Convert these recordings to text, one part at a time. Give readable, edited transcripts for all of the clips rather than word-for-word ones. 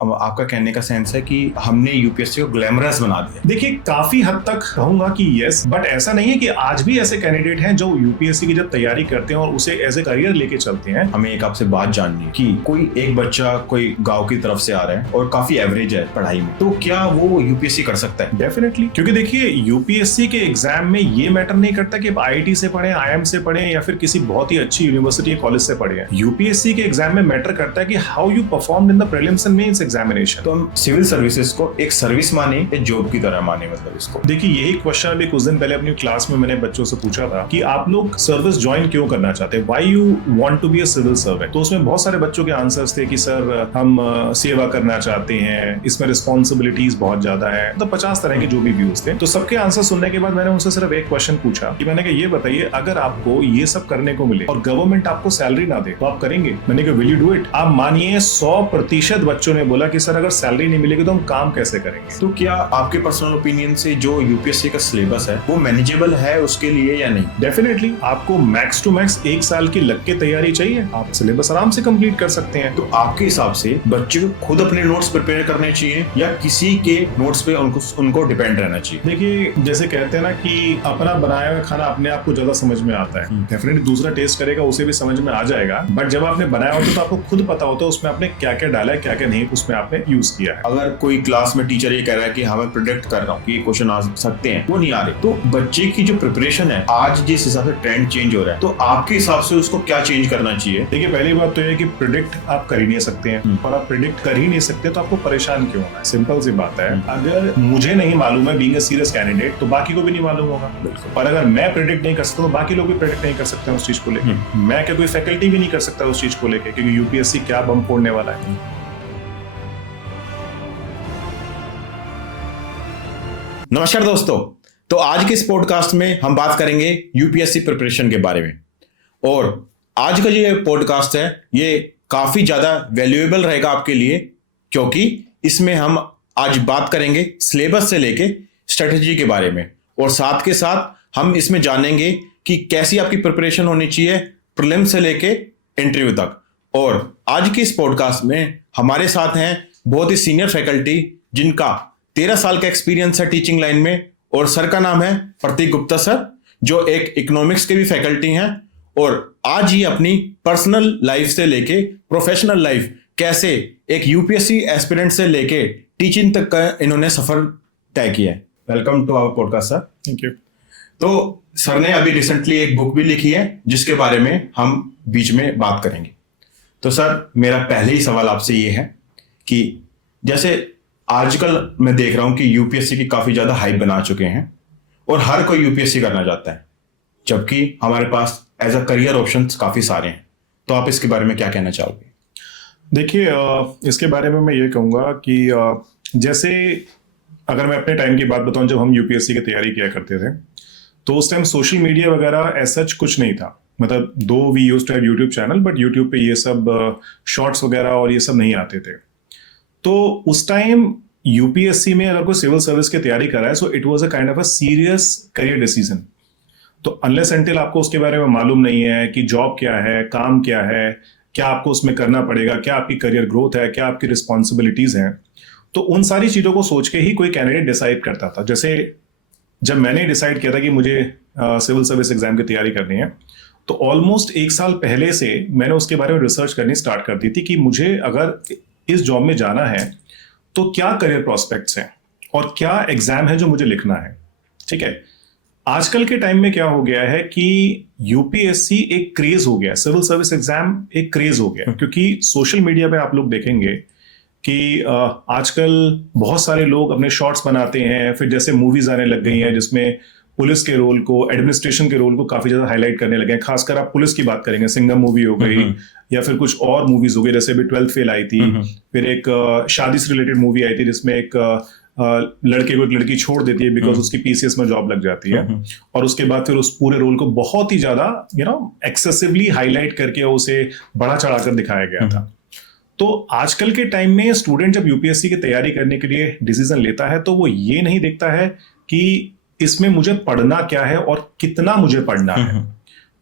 अब आपका कहने का सेंस है कि हमने यूपीएससी को ग्लैमरस बना दिया। देखिए काफी हद तक कहूंगा कि यस, बट ऐसा नहीं है कि आज भी ऐसे कैंडिडेट हैं जो यूपीएससी की जब तैयारी करते हैं और उसे एज ए करियर लेके चलते हैं। हमें एक आपसे बात जाननी है कि कोई एक बच्चा कोई गांव की तरफ से आ रहा है और काफी एवरेज है पढ़ाई में, तो क्या वो यूपीएससी कर सकता है? डेफिनेटली, क्योंकि देखिए यूपीएससी के एग्जाम में ये मैटर नहीं करता कि आप आईआईटी से पढ़े, आईएम से पढ़े या फिर किसी बहुत ही अच्छी यूनिवर्सिटी या कॉलेज से पढ़े। यूपीएससी के एग्जाम में मैटर करता है कि how you perform in the prelims and mains examination. तो हम सिविल सर्विसेज को एक सर्विस माने या जॉब की तरह माने? मतलब इसको देखिए यही क्वेश्चन अभी कुछ दिन पहले अपनी क्लास में मैंने बच्चों से पूछा था कि आप लोग सर्विस ज्वाइन क्यों करना चाहते हैं, why you want to be a civil servant. तो उसमें बहुत सारे बच्चों के आंसर्स थे कि सर हम सेवा करना चाहते हैं, इसमें रिस्पॉन्सिबिलिटीज बहुत ज्यादा है, तो 50 तरह के जो भी व्यूज थे। तो सबके आंसर सुनने के बाद मैंने उनसे सिर्फ एक क्वेश्चन पूछा कि मैंने कहा ये बताइए, अगर आपको ये सब करने को मिले और गवर्नमेंट आपको सैलरी ना दे तो आप करेंगे? मैंने कहा विल यू डू इट? आप मानिए 100% बच्चों ने बोला कि सर अगर सैलरी नहीं मिलेगी तो हम काम कैसे करेंगे। तो क्या आपके पर्सनल ओपिनियन से जो यूपीएससी का सिलेबस है वो मैनेजेबल है उसके लिए या नहीं? डेफिनेटली, आपको मैक्स टू मैक्स 1 साल की लग के तैयारी चाहिए, आप सिलेबस आराम से कंप्लीट कर सकते हैं। तो आपके हिसाब से बच्चे को खुद अपने नोट्स प्रिपेयर करने चाहिए या किसी के नोट्स पे उनको डिपेंड रहना चाहिए? देखिए जैसे कहते हैं ना कि अपना बनाया हुआ खाना अपने आप को ज्यादा समझ में आता है। डेफिनेटली दूसरा टेस्ट करेगा उसे भी समझ में आ जाएगा, बट जब आपने बनाया होता तो आपको खुद पता होता है उसमें आपने क्या क्या डाला है, क्या क्या नहीं उसमें आपने यूज किया है। अगर कोई क्लास में टीचर ये कह रहा है कि हाँ मैं प्रेडिक्ट कर रहा हूँ कि ये क्वेश्चन आ सकते हैं, वो नहीं आ रहे, तो बच्चे की जो प्रिपरेशन है आज जिस हिसाब से ट्रेंड चेंज हो रहा है, तो आपके हिसाब से उसको क्या चेंज करना चाहिए? देखिए पहली बात तो ये कि प्रिडिक्ट आप कर ही नहीं सकते हैं, और आप प्रिडिक्ट कर ही नहीं सकते तो आपको परेशान क्यों होना है? सिंपल सी बात है, अगर मुझे नहीं मालूम है बीइंग अ सीरियस कैंडिडेट तो बाकी को भी नहीं मालूम होगा। और अगर मैं प्रिडिक्ट नहीं कर सकता तो बाकी लोग भी प्रिडिक्ट नहीं कर सकते उस चीज को लेकर। मैं क्या कोई फैकल्टी भी नहीं कर सकता उस चीज को लेकर, क्योंकि यूपीएससी क्या बम फोड़ने वाला है। नमस्कार दोस्तों, तो आज के इस पॉडकास्ट में हम बात करेंगे यूपीएससी प्रिपरेशन के बारे में। और आज का जो ये पॉडकास्ट है ये काफी ज्यादा वैल्यूएबल रहेगा आपके लिए, क्योंकि इसमें हम आज बात करेंगे सिलेबस से लेके स्ट्रेटजी के बारे में, और साथ के साथ हम इसमें जानेंगे कि कैसी आपकी प्रिपरेशन होनी चाहिए प्रीलिम से लेके इंटरव्यू तक। और आज की इस पॉडकास्ट में हमारे साथ हैं बहुत ही सीनियर फैकल्टी जिनका 13 साल का एक्सपीरियंस है टीचिंग लाइन में, और सर का नाम है प्रतीक गुप्ता सर, जो एक इकोनॉमिक्स के भी फैकल्टी हैं, और आज ही अपनी पर्सनल लाइफ से लेके प्रोफेशनल लाइफ कैसे एक यूपीएससी एस्पिरेंट से लेके टीचिंग तक का इन्होंने सफर तय किया है। Welcome to our podcast sir. Thank you. तो सर ने अभी रिसेंटली एक बुक भी लिखी है जिसके बारे में हम बीच में बात करेंगे। तो सर मेरा पहले ही सवाल आपसे ये है कि जैसे आजकल मैं देख रहा हूं कि यूपीएससी की काफी ज्यादा हाइप बना चुके हैं और हर कोई यूपीएससी करना चाहता है, जबकि हमारे पास एज अ करियर ऑप्शंस काफी सारे हैं। तो आप इसके बारे में क्या कहना चाहोगे? देखिए इसके बारे में मैं ये कहूँगा कि जैसे अगर मैं अपने टाइम की बात बताऊं, जब हम यूपीएससी की तैयारी किया करते थे तो उस टाइम सोशल मीडिया वगैरह ऐसा कुछ नहीं था। मतलब दो we used to have YouTube channel, but YouTube पे ये सब शॉर्ट्स वगैरह और ये सब नहीं आते थे। तो उस टाइम यूपीएससी में अगर कोई सिविल सर्विस की तैयारी कर रहा है सो it was a kind of a serious career decision. तो अनलेस अनटिल आपको उसके बारे में मालूम नहीं है कि जॉब क्या है, काम क्या है, क्या आपको उसमें करना पड़ेगा, क्या आपकी करियर ग्रोथ है, क्या आपकी रिस्पॉन्सिबिलिटीज हैं, तो उन सारी चीजों को सोच के ही कोई कैंडिडेट डिसाइड करता था। जैसे जब मैंने डिसाइड किया था कि मुझे सिविल सर्विस एग्जाम की तैयारी करनी है, तो ऑलमोस्ट 1 साल पहले से मैंने उसके बारे में रिसर्च करनी स्टार्ट कर दी थी कि मुझे अगर इस जॉब में जाना है तो क्या करियर प्रोस्पेक्ट्स हैं और क्या एग्जाम है जो मुझे लिखना है। ठीक है, आजकल के टाइम में क्या हो गया है कि यूपीएससी एक क्रेज हो गया, सिविल सर्विस एग्जाम एक क्रेज हो गया, क्योंकि सोशल मीडिया पे आप लोग देखेंगे कि आजकल बहुत सारे लोग अपने शॉर्ट्स बनाते हैं, फिर जैसे मूवीज आने लग गई हैं जिसमें पुलिस के रोल को, एडमिनिस्ट्रेशन के रोल को काफी ज्यादा हाईलाइट करने लगे हैं। खासकर आप पुलिस की बात करेंगे, सिंघम मूवी हो गई या फिर कुछ और मूवीज हो गई, जैसे अभी 12th फेल आई थी, फिर एक शादी से रिलेटेड मूवी आई थी जिसमें एक लड़के को एक लड़की छोड़ देती है बिकॉज उसकी पीसीएस में जॉब लग जाती है, और उसके बाद फिर उस पूरे रोल को बहुत ही ज्यादा एक्सेसिवली हाईलाइट करके उसे बड़ा चढ़ाकर दिखाया गया था। तो आजकल के टाइम में स्टूडेंट जब यूपीएससी की तैयारी करने के लिए डिसीजन लेता है तो वो ये नहीं देखता है कि इसमें मुझे पढ़ना क्या है और कितना मुझे पढ़ना है।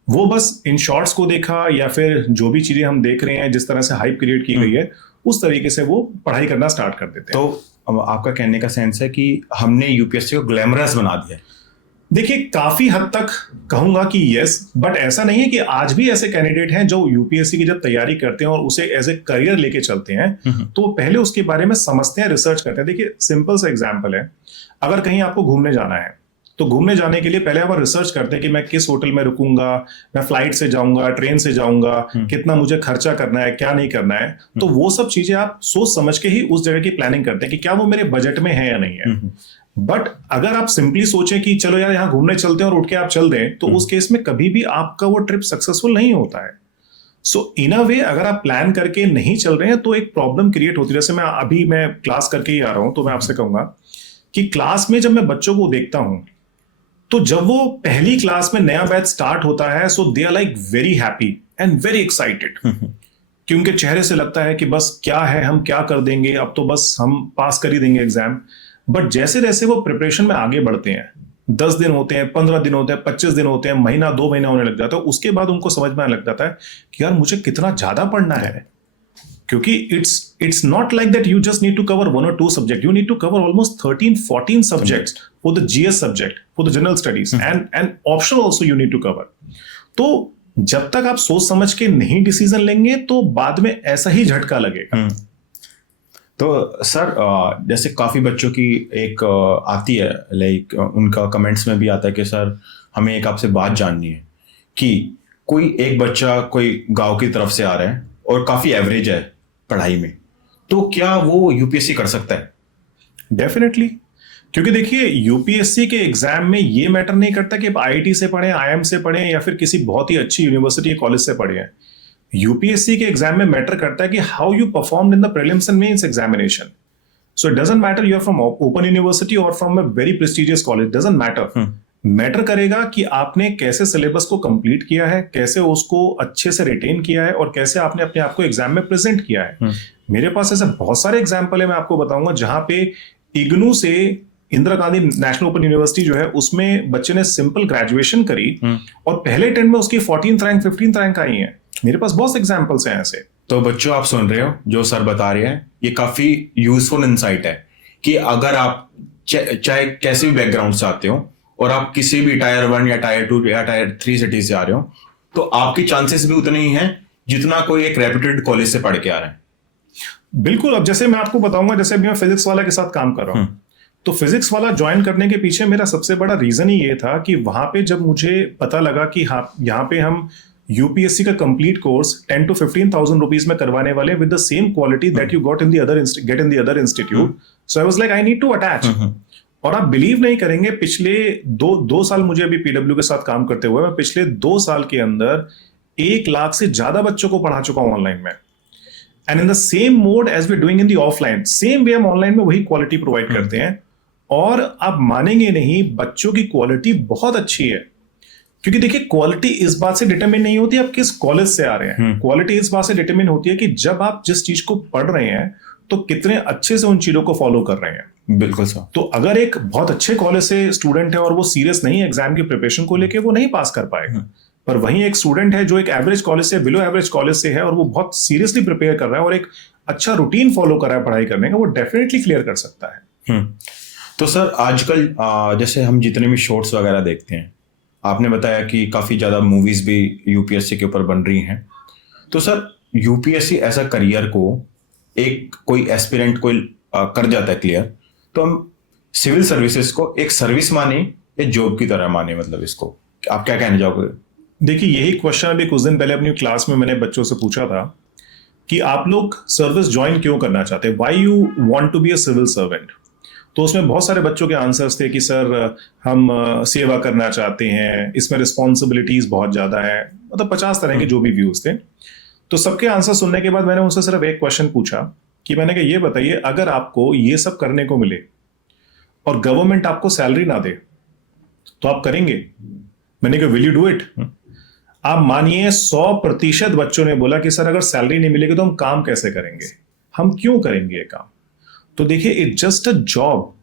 वो बस इन शॉर्ट्स को देखा या फिर जो भी चीजें हम देख रहे हैं, जिस तरह से हाइप क्रिएट की गई है, उस तरीके से वो पढ़ाई करना स्टार्ट कर देते हैं। तो अब आपका कहने का सेंस है कि हमने यूपीएससी को ग्लैमरस बना दिया है। देखिए, काफी हद तक कहूंगा कि यस, बट ऐसा नहीं है कि आज भी ऐसे कैंडिडेट हैं जो यूपीएससी की जब तैयारी करते हैं और उसे एज ए करियर लेके चलते हैं तो वो पहले उसके बारे में समझते हैं, रिसर्च करते हैं। देखिए, सिंपल सा एग्जांपल है, अगर कहीं आपको घूमने जाना है तो घूमने जाने के लिए पहले आप रिसर्च करते हैं कि मैं किस होटल में रुकूंगा, मैं फ्लाइट से जाऊंगा, ट्रेन से जाऊंगा, कितना मुझे खर्चा करना है, क्या नहीं करना है। तो वो सब चीजें आप सोच समझ के ही उस जगह की प्लानिंग करते हैं कि क्या वो मेरे बजट में है या नहीं है। बट अगर आप सिंपली सोचें कि चलो यार यहाँ घूमने चलते हैं और उठ के आप चल दें, तो उस केस में कभी भी आपका वो ट्रिप सक्सेसफुल नहीं होता है। सो इन अ वे, अगर आप प्लान करके नहीं चल रहे हैं तो एक प्रॉब्लम क्रिएट होती है। जैसे मैं क्लास करके ही आ रहा हूं, तो मैं आपसे कहूंगा कि क्लास में जब मैं बच्चों को देखता हूं तो जब वो पहली क्लास में नया बैच स्टार्ट होता है, so they are like very happy and very excited, कि उनके चेहरे से लगता है कि बस क्या है, हम क्या कर देंगे, अब तो बस हम पास कर ही देंगे एग्जाम। बट जैसे जैसे वो प्रिपरेशन में आगे बढ़ते हैं, 10 दिन होते हैं, 15 दिन होते हैं, 25 दिन होते हैं, महीना 2 महीना होने लग जाता है, उसके बाद उनको समझ में आने लग जाता है कि यार मुझे कितना ज्यादा पढ़ना है। क्योंकि it's not like that you just need to cover 1 or 2 subject, you need to cover almost 13-14 subjects for the GS subject, for the general studies and optional also you need to cover. तो जब तक आप सोच समझ के नहीं decision लेंगे तो बाद में ऐसा ही झटका लगेगा। तो सर, जैसे काफ़ी बच्चों की एक आती है, लाइक उनका कमेंट्स में भी आता है कि सर हमें एक आपसे बात जाननी है कि कोई एक बच्चा कोई गांव की तरफ से आ रहा है और काफ़ी एवरेज है पढ़ाई में, तो क्या वो यूपीएससी कर सकता है? डेफिनेटली, क्योंकि देखिए यूपीएससी के एग्जाम में ये मैटर नहीं करता कि आप आईआईटी से पढ़े, आईएम से पढ़े या फिर किसी बहुत ही अच्छी यूनिवर्सिटी या कॉलेज से पढ़े हैं। यूपीएससी के एग्जाम में मैटर करता है कि how you perform in the prelims and mains examination. So it doesn't matter you are from open university और from a very prestigious college, doesn't matter. Matter करेगा कि आपने कैसे सिलेबस को कंप्लीट किया है, कैसे उसको अच्छे से रिटेन किया है और कैसे आपने अपने आप को एग्जाम में प्रेजेंट किया है। मेरे पास ऐसे बहुत सारे एग्जाम्पल है, मैं आपको बताऊंगा, जहां पे इग्नू से Indira Gandhi national open university जो है उसमें बच्चे ने सिंपल ग्रेजुएशन करी और पहले अटेम्प्ट में उसकी 14th रैंक 15th रैंक आई है। मेरे पास बहुत एग्जाम्पल्स हैं ऐसे। तो बच्चों, आप सुन रहे हो जो सर बता रहे हैं, ये काफी यूजफुल इंसाइट है कि अगर आप चाहे कैसे भी बैकग्राउंड से आते हो और आप किसी भी टायर 1 या टायर 2 या टायर 3 सिटी से आ रहे हो, तो आपकी चांसेस भी उतने ही हैं जितना कोई एक रेप्यूटेड कॉलेज से पढ़ के आ रहा है। बिल्कुल। अब जैसे मैं आपको बताऊंगा, जैसे अभी मैं फिजिक्स वाला के साथ काम कर रहा हूं, तो फिजिक्स वाला ज्वाइन करने के पीछे मेरा सबसे बड़ा रीजन ही ये था कि वहां पे जब मुझे पता लगा कि हाँ, यहाँ पे हम यूपीएससी का कंप्लीट कोर्स 10 to 15,000 रुपीज में करवाने वाले with the same quality that you get in the other institute, so I was like I need to attach. और आप बिलीव नहीं करेंगे, पिछले दो साल मुझे अभी पीडब्ल्यू के साथ काम करते हुए, मैं पिछले 2 साल के अंदर 1 लाख से ज्यादा बच्चों को पढ़ा चुका हूं ऑनलाइन में। And in the same mode as we doing in the offline, same way हम ऑनलाइन में वही क्वालिटी प्रोवाइड करते हैं। और आप मानेंगे नहीं, बच्चों की क्वालिटी बहुत अच्छी है। क्योंकि देखिए, क्वालिटी इस बात से डिटरमिन नहीं होती आप किस कॉलेज से आ रहे हैं, क्वालिटी इस बात से डिटरमिन होती है कि जब आप जिस चीज को पढ़ रहे हैं तो कितने अच्छे से उन चीजों को फॉलो कर रहे हैं। बिल्कुल सर। तो अगर एक बहुत अच्छे कॉलेज से स्टूडेंट है और वो सीरियस नहीं है एग्जाम की प्रिपरेशन को लेके, वो नहीं पास कर पाएगा। पर वहीं एक स्टूडेंट है जो एक एवरेज कॉलेज से, बिलो एवरेज कॉलेज से है और वो बहुत सीरियसली प्रिपेयर कर रहा है और एक अच्छा रूटीन फॉलो कर रहा है पढ़ाई करने का, वो डेफिनेटली क्लियर कर सकता है। तो सर, आजकल जैसे हम जितने भी शॉर्ट्स वगैरह देखते हैं, आपने बताया कि काफी ज्यादा मूवीज भी यूपीएससी के ऊपर बन रही हैं। तो सर, यूपीएससी ऐसा करियर को एक कोई एस्पिरेंट कोई कर जाता है क्लियर, तो हम सिविल सर्विसेज को एक सर्विस माने या जॉब की तरह माने, मतलब इसको आप क्या कहना चाहोगे? देखिए, यही क्वेश्चन अभी कुछ दिन पहले अपनी क्लास में मैंने बच्चों से पूछा था कि आप लोग सर्विस ज्वाइन क्यों करना चाहते हैं, why you want to be a civil servant. तो उसमें बहुत सारे बच्चों के आंसर्स थे कि सर हम सेवा करना चाहते हैं, इसमें रिस्पॉन्सिबिलिटीज बहुत ज्यादा है, मतलब 50 तरह के जो भी व्यूज थे। तो सबके आंसर सुनने के बाद मैंने उनसे सिर्फ एक क्वेश्चन पूछा कि मैंने कहा ये बताइए, अगर आपको ये सब करने को मिले और गवर्नमेंट आपको सैलरी ना दे तो आप करेंगे? मैंने कहा विल यू डू इट? आप मानिए 100% बच्चों ने बोला कि सर अगर सैलरी नहीं मिलेगी तो हम काम कैसे करेंगे, हम क्यों करेंगे ये काम। तो देखिए, इट्स जस्ट अ जॉब,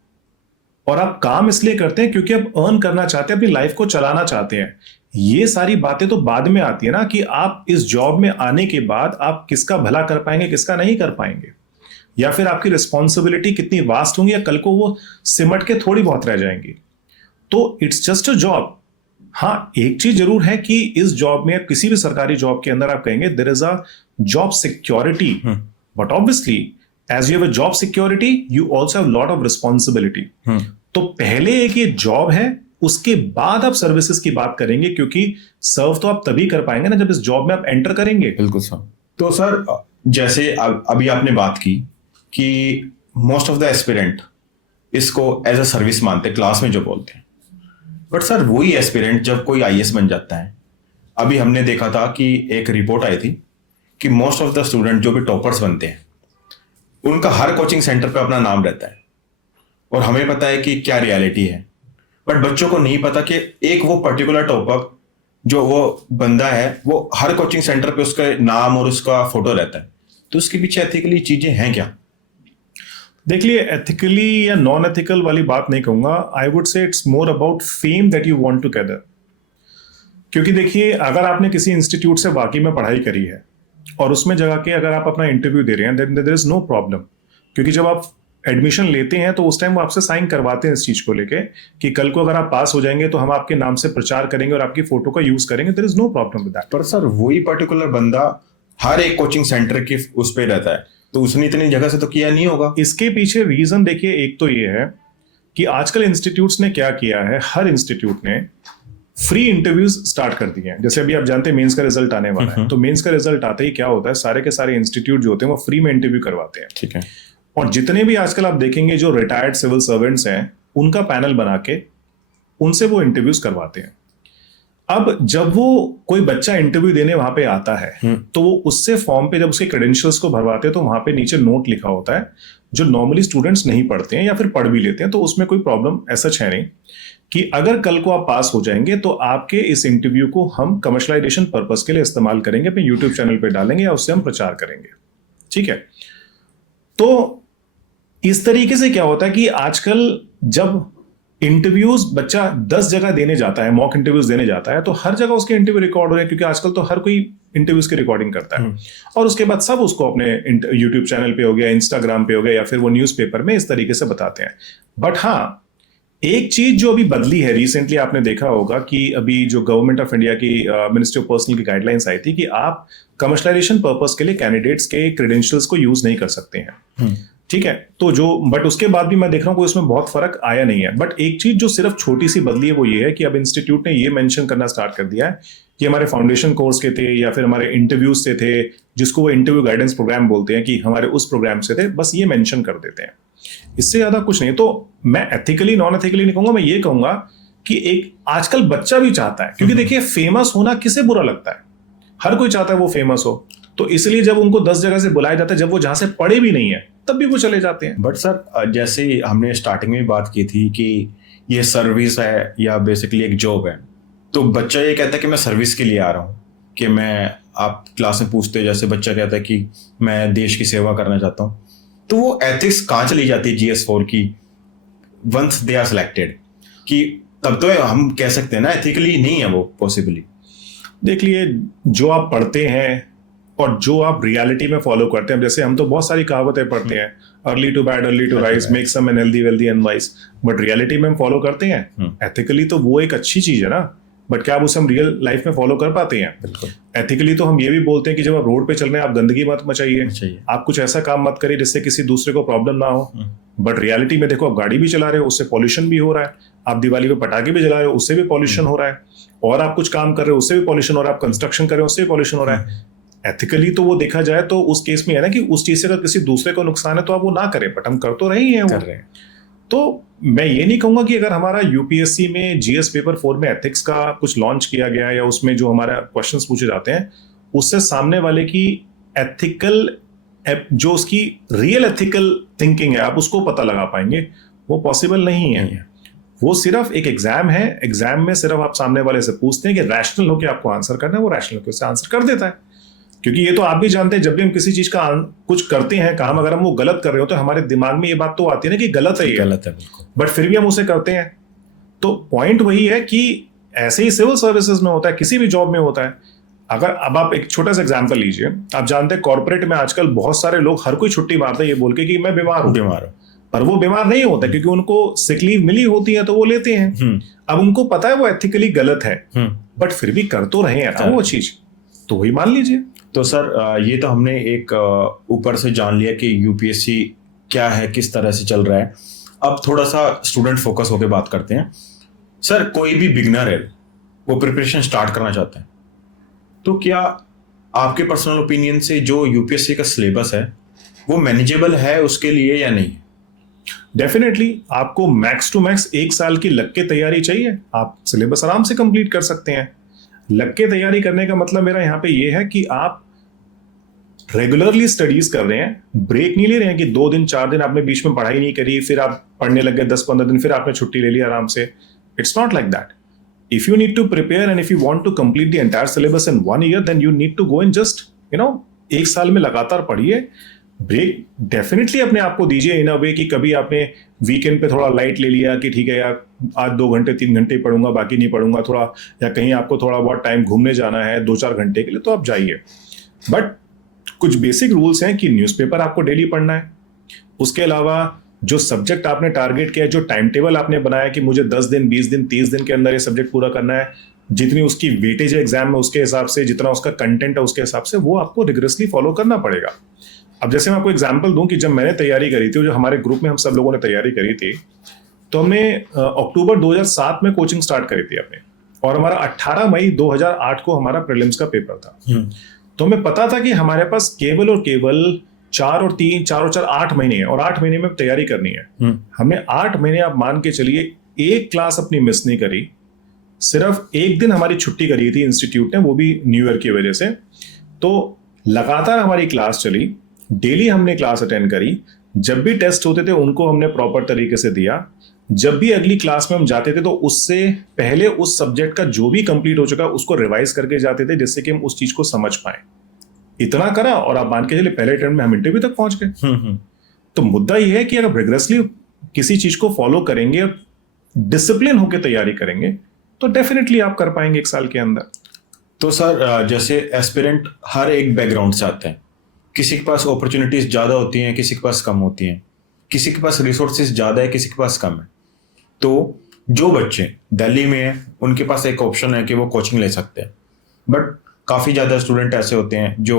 और आप काम इसलिए करते हैं क्योंकि आप अर्न करना चाहते हैं, अपनी लाइफ को चलाना चाहते हैं। ये सारी बातें तो बाद में आती है ना, कि आप इस जॉब में आने के बाद आप किसका भला कर पाएंगे, किसका नहीं कर पाएंगे, या फिर आपकी रिस्पॉन्सिबिलिटी कितनी वास्ट होंगी, या कल को वो सिमट के थोड़ी बहुत रह जाएंगी। तो इट्स जस्ट अ जॉब। हाँ, एक चीज जरूर है कि इस जॉब में, किसी भी सरकारी जॉब के अंदर आप कहेंगे there is a job security, but obviously as you have a job security you also have lot of responsibility. तो पहले एक ये जॉब है, उसके बाद आप सर्विसेज की बात करेंगे, क्योंकि सर्व तो आप तभी कर पाएंगे ना जब इस जॉब में आप एंटर करेंगे। बिल्कुल सर। तो सर जैसे अभी आपने बात की कि मोस्ट ऑफ द एस्पिरेंट इसको एज अ सर्विस मानते हैं, क्लास में जो बोलते हैं, बट सर वही एस्पिरेंट जब कोई आईएएस बन जाता है, अभी हमने देखा था कि एक रिपोर्ट आई थी कि मोस्ट ऑफ द स्टूडेंट जो भी टॉपर्स बनते हैं उनका हर कोचिंग सेंटर पे अपना नाम रहता है, और हमें पता है कि क्या रियलिटी है, बट बच्चों को नहीं पता कि एक वो पर्टिकुलर टॉपर जो वो बंदा है वो हर कोचिंग सेंटर पे उसका नाम और उसका फोटो रहता है। तो उसके पीछे एथिकली चीजें हैं क्या? देख लिए, एथिकली या नॉन एथिकल वाली बात नहीं कहूंगा, I would say it's more about fame that you want to gather. क्योंकि देखिए, अगर आपने किसी इंस्टीट्यूट से वाकई में पढ़ाई करी है और उसमें जगह के अगर आप अपना इंटरव्यू दे रहे हैं, then there is no problem. क्योंकि जब आप एडमिशन लेते हैं तो उस टाइम वो आपसे साइन करवाते हैं इस चीज को लेके कि कल को अगर आप पास हो जाएंगे तो हम आपके नाम से प्रचार करेंगे और आपकी फोटो का यूज करेंगे, there is no problem with that. पर सर वही पर्टिकुलर बंदा हर एक कोचिंग सेंटर के उस पे रहता है, तो उसने इतनी जगह से तो किया नहीं होगा। इसके पीछे रीजन देखिए, एक तो ये है कि आजकल इंस्टीट्यूट्स ने क्या किया है, हर इंस्टीट्यूट ने फ्री इंटरव्यूज स्टार्ट कर दिए हैं। जैसे अभी आप जानते हैं मेंस का रिजल्ट आने वाला है, तो मेंस का रिजल्ट आते ही क्या होता है, सारे के सारे इंस्टीट्यूट जो होते हैं वो फ्री में इंटरव्यू करवाते हैं। ठीक है। और जितने भी आजकल आप देखेंगे जो रिटायर्ड सिविल सर्वेंट्स हैं, उनका पैनल बना के उनसे वो इंटरव्यूज करवाते हैं। अब जब वो कोई बच्चा इंटरव्यू देने वहां पे आता है तो वो उससे फॉर्म पे जब उसके क्रेडेंशियल्स को भरवाते हैं तो वहां पे नीचे नोट लिखा होता है जो नॉर्मली स्टूडेंट्स नहीं पढ़ते हैं या फिर पढ़ भी लेते हैं, तो उसमें कोई प्रॉब्लम ऐसा है नहीं कि अगर कल को आप पास हो जाएंगे तो आपके इस इंटरव्यू को हम कमर्शलाइजेशन पर्पस के लिए इस्तेमाल करेंगे, अपने यूट्यूब चैनल पे डालेंगे या उससे हम प्रचार करेंगे। ठीक है। तो इस तरीके से क्या होता है कि आजकल जब इंटरव्यूज बच्चा 10 जगह देने जाता है, मॉक इंटरव्यूज देने जाता है, तो हर जगह उसके इंटरव्यू रिकॉर्ड हो रहे हैं, क्योंकि आजकल तो हर कोई इंटरव्यूज की रिकॉर्डिंग करता है। और उसके बाद सब उसको अपने यूट्यूब चैनल पे हो गया, इंस्टाग्राम पे हो गया, या फिर वो न्यूज़पेपर में इस तरीके से बताते हैं। बट हाँ, एक चीज जो अभी बदली है, रिसेंटली आपने देखा होगा कि अभी जो गवर्नमेंट ऑफ इंडिया की मिनिस्ट्री ऑफ पर्सनल की गाइडलाइंस आई थी कि आप कमर्शलाइजेशन पर्पस के लिए कैंडिडेट्स के क्रेडेंशियल्स को यूज नहीं कर सकते हैं। ठीक है। तो जो, बट उसके बाद भी मैं देख रहा हूँ कोई उसमें बहुत फर्क आया नहीं है। बट एक चीज जो सिर्फ छोटी सी बदली है वो ये है कि अब इंस्टीट्यूट ने ये मेंशन करना स्टार्ट कर दिया है कि हमारे फाउंडेशन कोर्स के थे या फिर हमारे इंटरव्यूज से थे, जिसको वो इंटरव्यू गाइडेंस प्रोग्राम बोलते हैं, कि हमारे उस प्रोग्राम से थे, बस ये मेंशन कर देते हैं, इससे ज्यादा कुछ नहीं। तो मैं एथिकली नॉन एथिकली नहीं कहूंगा, मैं ये कहूंगा कि एक आजकल बच्चा भी चाहता है, क्योंकि देखिए फेमस होना किसे बुरा लगता है, हर कोई चाहता है वो फेमस हो। तो इसलिए जब उनको 10 जगह से बुलाया जाता है, जब वो जहां से पढ़े भी नहीं है तब भी वो चले जाते हैं। बट सर जैसे हमने स्टार्टिंग में बात की थी कि ये सर्विस है या बेसिकली एक जॉब है, तो बच्चा ये कहता है कि मैं सर्विस के लिए आ रहा हूँ, कि मैं, आप क्लास में पूछते जैसे बच्चा कहता है कि मैं देश की सेवा करना चाहता हूँ, तो वो एथिक्स कहाँ चली जाती है GS4 की वंस दे आर सिलेक्टेड, कि तब तो हम कह सकते हैं ना एथिकली नहीं है वो पॉसिबली। देख लिए, जो आप पढ़ते हैं और जो आप रियलिटी में फॉलो करते हैं, जैसे हम तो बहुत सारी कहावतें पढ़ते हैं, early to bed early to rise, make some an healthy wealthy and wise, but reality में हम फॉलो करते हैं एथिकली, तो वो एक अच्छी चीज है ना। बट क्या आप उसे हम रियल लाइफ में फॉलो कर पाते हैं? बिल्कुल। एथिकली तो हम ये भी बोलते हैं कि जब आप रोड पे चल रहे हैं आप गंदगी मत मचाइए, आप कुछ ऐसा काम मत करिए जिससे किसी दूसरे को प्रॉब्लम ना हो। बट रियलिटी में देखो, आप गाड़ी भी चला रहे हो, उससे पॉल्यूशन भी हो रहा है, आप दिवाली पे पटाखे भी जला रहे हो, उससे भी पॉल्यूशन हो रहा है, और आप कुछ काम कर रहे हो उससे भी पॉल्यूशन हो रहा है, आप कंस्ट्रक्शन कर रहे हो उससे भी पॉल्यूशन हो रहा है। एथिकली तो वो देखा जाए तो उस केस में है ना कि उस चीज से अगर किसी दूसरे को नुकसान है तो आप वो ना करें, बट हम कर तो रहे ही हैं, कर रहे हैं। तो मैं ये नहीं कहूंगा कि अगर हमारा यूपीएससी में जीएस पेपर 4 में एथिक्स का कुछ लॉन्च किया गया है या उसमें जो हमारा क्वेश्चंस पूछे जाते हैं उससे सामने वाले की एथिकल, जो उसकी रियल एथिकल थिंकिंग है, आप उसको पता लगा पाएंगे, वो पॉसिबल नहीं है। वो सिर्फ एक एग्जाम है, एग्जाम में सिर्फ आप सामने वाले से पूछते हैं कि रैशनल होकर आपको आंसर करना है, वो रैशनल होकर उससे आंसर कर देता है। क्योंकि ये तो आप भी जानते हैं, जब भी हम किसी चीज का कुछ करते हैं काम, अगर हम वो गलत कर रहे हो तो हमारे दिमाग में ये बात तो आती है ना कि गलत है, ये गलत है, बिल्कुल, बट फिर भी हम उसे करते हैं। तो पॉइंट वही है कि ऐसे ही सिविल सर्विसेज में होता है, किसी भी जॉब में होता है। अगर अब आप एक छोटा सा एग्जांपल लीजिए, आप जानते हैं कॉर्पोरेट में आजकल बहुत सारे लोग हर कोई छुट्टी मारते हैं ये बोल के कि मैं बीमार हूं, पर वो बीमार नहीं होता क्योंकि उनको सिक लीव मिली होती है तो वो लेते हैं। अब उनको पता है वो एथिकली गलत है, बट फिर भी कर तो रहे हैं ना वो चीज, तो वही मान लीजिए। तो सर ये तो हमने एक ऊपर से जान लिया कि यूपीएससी क्या है, किस तरह से चल रहा है। अब थोड़ा सा स्टूडेंट फोकस होकर बात करते हैं। सर कोई भी बिगनर है, वो प्रिपरेशन स्टार्ट करना चाहता है, तो क्या आपके पर्सनल ओपिनियन से जो यूपीएससी का सिलेबस है वो मैनेजेबल है उसके लिए या नहीं? डेफिनेटली आपको मैक्स टू मैक्स 1 साल की लग के तैयारी चाहिए, आप सिलेबस आराम से कंप्लीट कर सकते हैं। लग के तैयारी करने का मतलब मेरा यहाँ पे ये है कि आप रेगुलरली स्टडीज कर रहे हैं, ब्रेक नहीं ले रहे हैं कि 2 दिन 4 दिन आपने बीच में पढ़ाई नहीं करी, फिर आप पढ़ने लग गए 10-15 दिन, फिर आपने छुट्टी ले ली आराम से। It's not like that. If you need to prepare and if you want to complete the entire syllabus in 1 year, then you need to go and just, 1 साल में लगातार पढ़िए। ब्रेक डेफिनेटली अपने आप को दीजिए इन अ वे कि कभी आपने वीकेंड पे थोड़ा लाइट ले लिया कि ठीक है यार आज 2 घंटे 3 घंटे पढ़ूंगा, बाकी नहीं पढ़ूंगा थोड़ा, या कहीं आपको थोड़ा बहुत टाइम घूमने जाना है 2-4 घंटे के लिए, तो आप जाइए। बट कुछ बेसिक रूल्स हैं कि न्यूज़पेपर आपको डेली पढ़ना है। उसके अलावा जो सब्जेक्ट आपने टारगेट किया है, जो टाइम टेबल आपने बनाया कि मुझे 10 दिन 20 दिन 30 दिन के अंदर ये सब्जेक्ट पूरा करना है, जितनी उसकी वेटेज है एग्जाम में उसके हिसाब से, जितना उसका कंटेंट है उसके हिसाब से, वो आपको रिगरसली फॉलो करना पड़ेगा। अब जैसे मैं आपको एग्जांपल दूं कि जब मैंने तैयारी करी थी, जो हमारे ग्रुप में हम सब लोगों ने तैयारी करी थी, तो हमने अक्टूबर 2007 में कोचिंग स्टार्ट करी थी अपने, और हमारा 18 मई 2008 को हमारा प्रीलिम्स का पेपर था। तो हमें पता था कि हमारे पास केवल और केवल 4 और 4 8 महीने हैं, और 8 महीने में तैयारी करनी है। हमने 8 महीने आप मान के चलिए एक क्लास अपनी मिस नहीं करी, सिर्फ एक दिन हमारी छुट्टी करी थी इंस्टीट्यूट ने, वो भी न्यू ईयर की वजह से। तो लगातार हमारी क्लास चली, डेली हमने क्लास अटेंड करी, जब भी टेस्ट होते थे उनको हमने प्रॉपर तरीके से दिया, जब भी अगली क्लास में हम जाते थे तो उससे पहले उस सब्जेक्ट का जो भी कंप्लीट हो चुका उसको रिवाइज करके जाते थे, जिससे कि हम उस चीज को समझ पाए। इतना करा और आप मान के चलिए पहले अटेम्प्ट में हम इंटरव्यू तक पहुंच गए। तो मुद्दा यह है कि अगर रिगरसली किसी चीज को फॉलो करेंगे और डिसिप्लिन होकर तैयारी करेंगे तो डेफिनेटली आप कर पाएंगे 1 साल के अंदर। तो सर जैसे एस्पिरेंट हर एक बैकग्राउंड से आते हैं, किसी के पास अपॉर्चुनिटीज ज्यादा होती हैं, किसी के पास कम होती हैं, किसी के पास रिसोर्सेज ज्यादा है, किसी के पास कम है। तो जो बच्चे दिल्ली में हैं उनके पास एक ऑप्शन है कि वो कोचिंग ले सकते हैं, बट काफ़ी ज़्यादा स्टूडेंट ऐसे होते हैं जो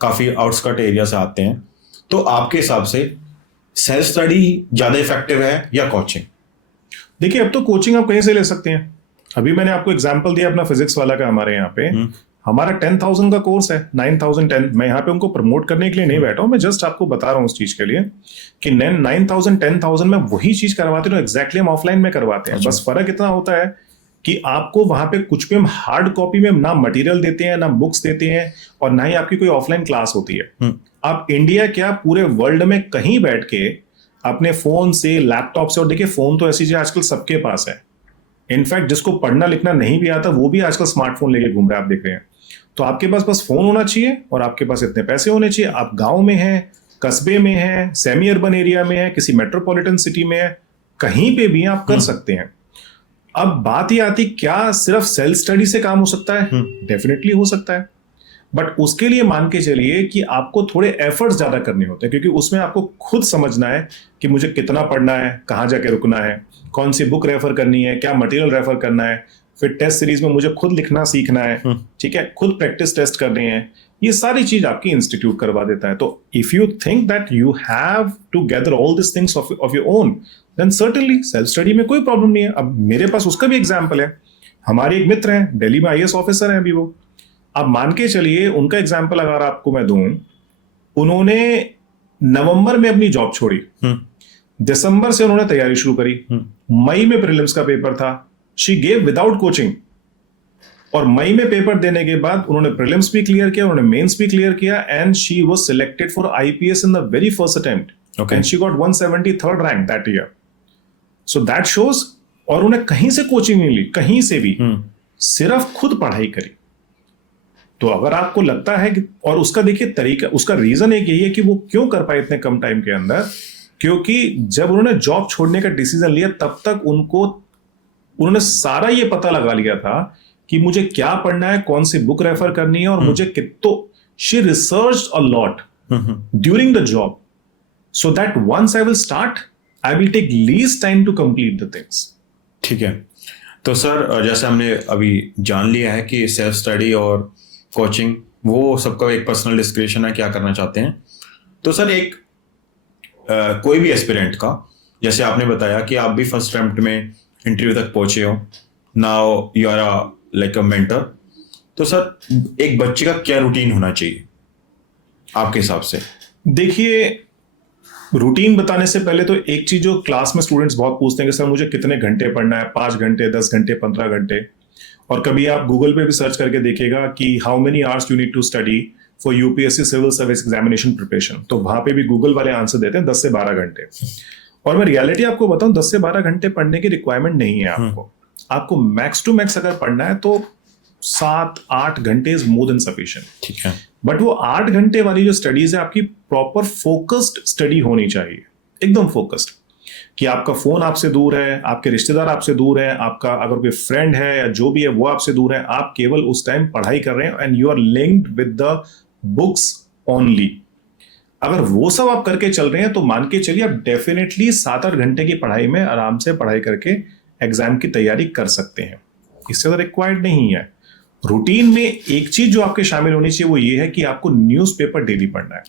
काफ़ी आउटस्कर्ट एरिया से आते हैं। तो आपके हिसाब से सेल्फ स्टडी ज़्यादा इफेक्टिव है या कोचिंग? देखिए अब तो कोचिंग आप कहीं से ले सकते हैं। अभी मैंने आपको एग्जांपल दिया अपना फिजिक्स वाला का, हमारे यहाँ पे हमारा 10,000 का कोर्स है, 9,010। मैं यहाँ पे उनको प्रमोट करने के लिए नहीं बैठा हूँ, मैं जस्ट आपको बता रहा हूँ उस चीज के लिए कि 9,000 10,000 में वही चीज करवाते हैं एग्जैक्टली हम ऑफलाइन में करवाते हैं। बस फर्क इतना होता है कि आपको वहां पे कुछ भी हम हार्ड कॉपी में ना मटेरियल देते हैं, ना बुक्स देते हैं, और ना ही आपकी कोई ऑफलाइन क्लास होती है। आप इंडिया क्या पूरे वर्ल्ड में कहीं बैठ के अपने फोन से, लैपटॉप से, और देखिए फोन तो ऐसी चीज आजकल सबके पास है, इनफैक्ट जिसको पढ़ना लिखना नहीं भी आता वो भी आजकल स्मार्टफोन लेके घूम रहे हैं, आप देख रहे हैं। तो आपके पास बस फोन होना चाहिए और आपके पास इतने पैसे होने चाहिए। आप गांव में हैं, कस्बे में हैं, सेमी अर्बन एरिया में हैं, किसी मेट्रोपॉलिटन सिटी में है, कहीं पे भी आप कर सकते हैं। अब बात ये आती क्या सिर्फ सेल्फ स्टडी से काम हो सकता है? डेफिनेटली हो सकता है, बट उसके लिए मान के चलिए कि आपको थोड़े एफर्ट्स ज्यादा करने होते हैं, क्योंकि उसमें आपको खुद समझना है कि मुझे कितना पढ़ना है, कहाँ जाके रुकना है, कौन सी बुक रेफर करनी है, क्या मटेरियल रेफर करना है, फिर टेस्ट सीरीज में मुझे खुद लिखना सीखना है, ठीक है, खुद प्रैक्टिस टेस्ट करने हैं। ये सारी चीज आपकी इंस्टीट्यूट करवा देता है। तो if you think that you have to gather all this things of your own, then certainly self study में कोई प्रॉब्लम नहीं है। अब मेरे पास उसका भी एग्जाम्पल है। हमारे एक मित्र हैं, दिल्ली में IAS ऑफिसर हैं अभी वो। अब मान के चलिए उनका एग्जाम्पल अगर आपको मैं दूं, उन्होंने नवंबर में अपनी जॉब छोड़ी, दिसंबर से उन्होंने तैयारी शुरू करी, मई में प्रीलिम्स का पेपर था, शी गेव विदाउट कोचिंग, और मई में पेपर देने के बाद उन्होंने प्रीलिम्स भी क्लियर किया, उन्होंने मेंस भी क्लियर किया, and she was selected for IPS in the very first attempt, and she got 173rd rank that year. So that shows, और उन्हें कहीं से कोचिंग नहीं ली, कहीं से भी, सिर्फ खुद पढ़ाई करी। तो अगर आपको लगता है कि, और उसका देखिए तरीका, उसका रीजन एक यही है कि वो क्यों कर पाए इतने कम टाइम के अंदर, क्योंकि जब उन्होंने जॉब छोड़ने का डिसीजन लिया तब तक उनको उन्होंने सारा ये पता लगा लिया था कि मुझे क्या पढ़ना है, कौन सी बुक रेफर करनी है और मुझे कितो she research a lot during the job so that once I will start I will take least time to complete the things. ठीक है। तो सर जैसे हमने अभी जान लिया है कि सेल्फ स्टडी और कोचिंग वो सबका एक पर्सनल डिस्क्रिप्शन है, क्या करना चाहते हैं। तो सर एक कोई भी एस्पिरेंट का, जैसे आपने बताया कि आप भी फर्स्ट अटेम्प्ट में इंटरव्यू तक पहुंचे हो, now you are like a mentor, तो सर एक बच्चे का क्या रूटीन होना चाहिए आपके हिसाब से? देखिए, रूटीन बताने से पहले तो एक चीज जो क्लास में स्टूडेंट्स बहुत पूछते हैं कि सर मुझे कितने घंटे पढ़ना है, 5 घंटे, 10 घंटे, 15 घंटे। और कभी आप गूगल पे भी सर्च करके देखिएगा कि how many hours you need to study for UPSC civil service examination preparation, तो वहां पे भी गूगल वाले आंसर देते हैं 10 से 12 घंटे। और मैं रियलिटी आपको बताऊं, 10 से 12 घंटे पढ़ने की रिक्वायरमेंट नहीं है आपको मैक्स टू मैक्स अगर पढ़ना है तो 7-8 घंटे इज मोर देन सफिशिएंट। ठीक है। बट वो 8 घंटे वाली जो स्टडीज है आपकी प्रॉपर फोकस्ड स्टडी होनी चाहिए, एकदम फोकस्ड, कि आपका फोन आपसे दूर है, आपके रिश्तेदार आपसे दूर है, आपका अगर कोई फ्रेंड है या जो भी है वो आपसे दूर है, आप केवल उस टाइम पढ़ाई कर रहे हैं and you are linked with the books only. अगर वो सब आप करके चल रहे हैं तो मान के चलिए आप डेफिनेटली 7-8 घंटे की पढ़ाई में आराम से पढ़ाई करके एग्जाम की तैयारी कर सकते हैं, इससे ज्यादा रिक्वायर्ड नहीं है। रूटीन में एक चीज जो आपके शामिल होनी चाहिए वो ये है कि आपको न्यूज़पेपर डेली पढ़ना है।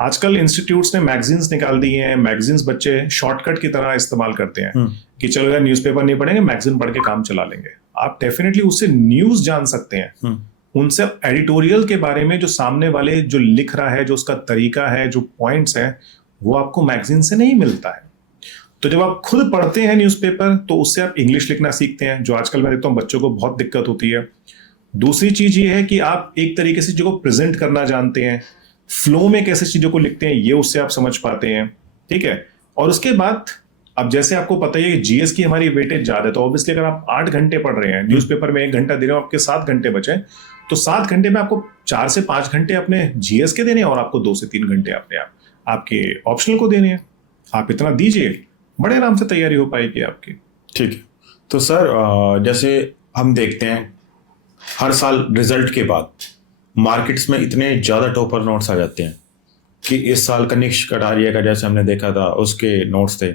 आजकल इंस्टीट्यूट्स ने मैगजीन्स निकाल दी हैं, मैगजीन्स बच्चे शॉर्टकट की तरह इस्तेमाल करते हैं कि चलो यार न्यूज़पेपर नहीं पढ़ेंगे, मैगजीन पढ़ के काम चला लेंगे। आप डेफिनेटली उससे न्यूज जान सकते हैं, उनसे एडिटोरियल के बारे में जो सामने वाले जो लिख रहा है, जो उसका तरीका है, जो पॉइंट्स है, वो आपको मैगजीन से नहीं मिलता है। तो जब आप खुद पढ़ते हैं न्यूज़पेपर तो उससे आप इंग्लिश लिखना सीखते हैं, जो आजकल मैं देखता हूँ बच्चों को बहुत दिक्कत होती है। दूसरी चीज ये है कि आप एक तरीके से चीजों को प्रेजेंट करना जानते हैं, फ्लो में कैसे चीजों को लिखते हैं ये उससे आप समझ पाते हैं। ठीक है। और उसके बाद अब जैसे आपको पता ही है कि जीएस की हमारी वेटेज ज्यादा है, तो ऑब्वियसली अगर आप 8 घंटे पढ़ रहे हैं, न्यूज़पेपर में 1 घंटा दे रहे हो, आपके 7 घंटे बचे, तो 7 घंटे में आपको 4 से 5 घंटे अपने जीएस के देने हैं और आपको 2 से 3 घंटे अपने आपके ऑप्शनल को देने हैं। आप इतना दीजिए, बड़े आराम से तैयारी हो पाएगी आपकी। ठीक है। तो सर जैसे हम देखते हैं हर साल रिजल्ट के बाद मार्केट्स में इतने ज़्यादा टॉपर नोट्स आ जाते हैं कि इस साल कनिष्क कटारिया का जैसे हमने देखा था उसके नोट्स थे,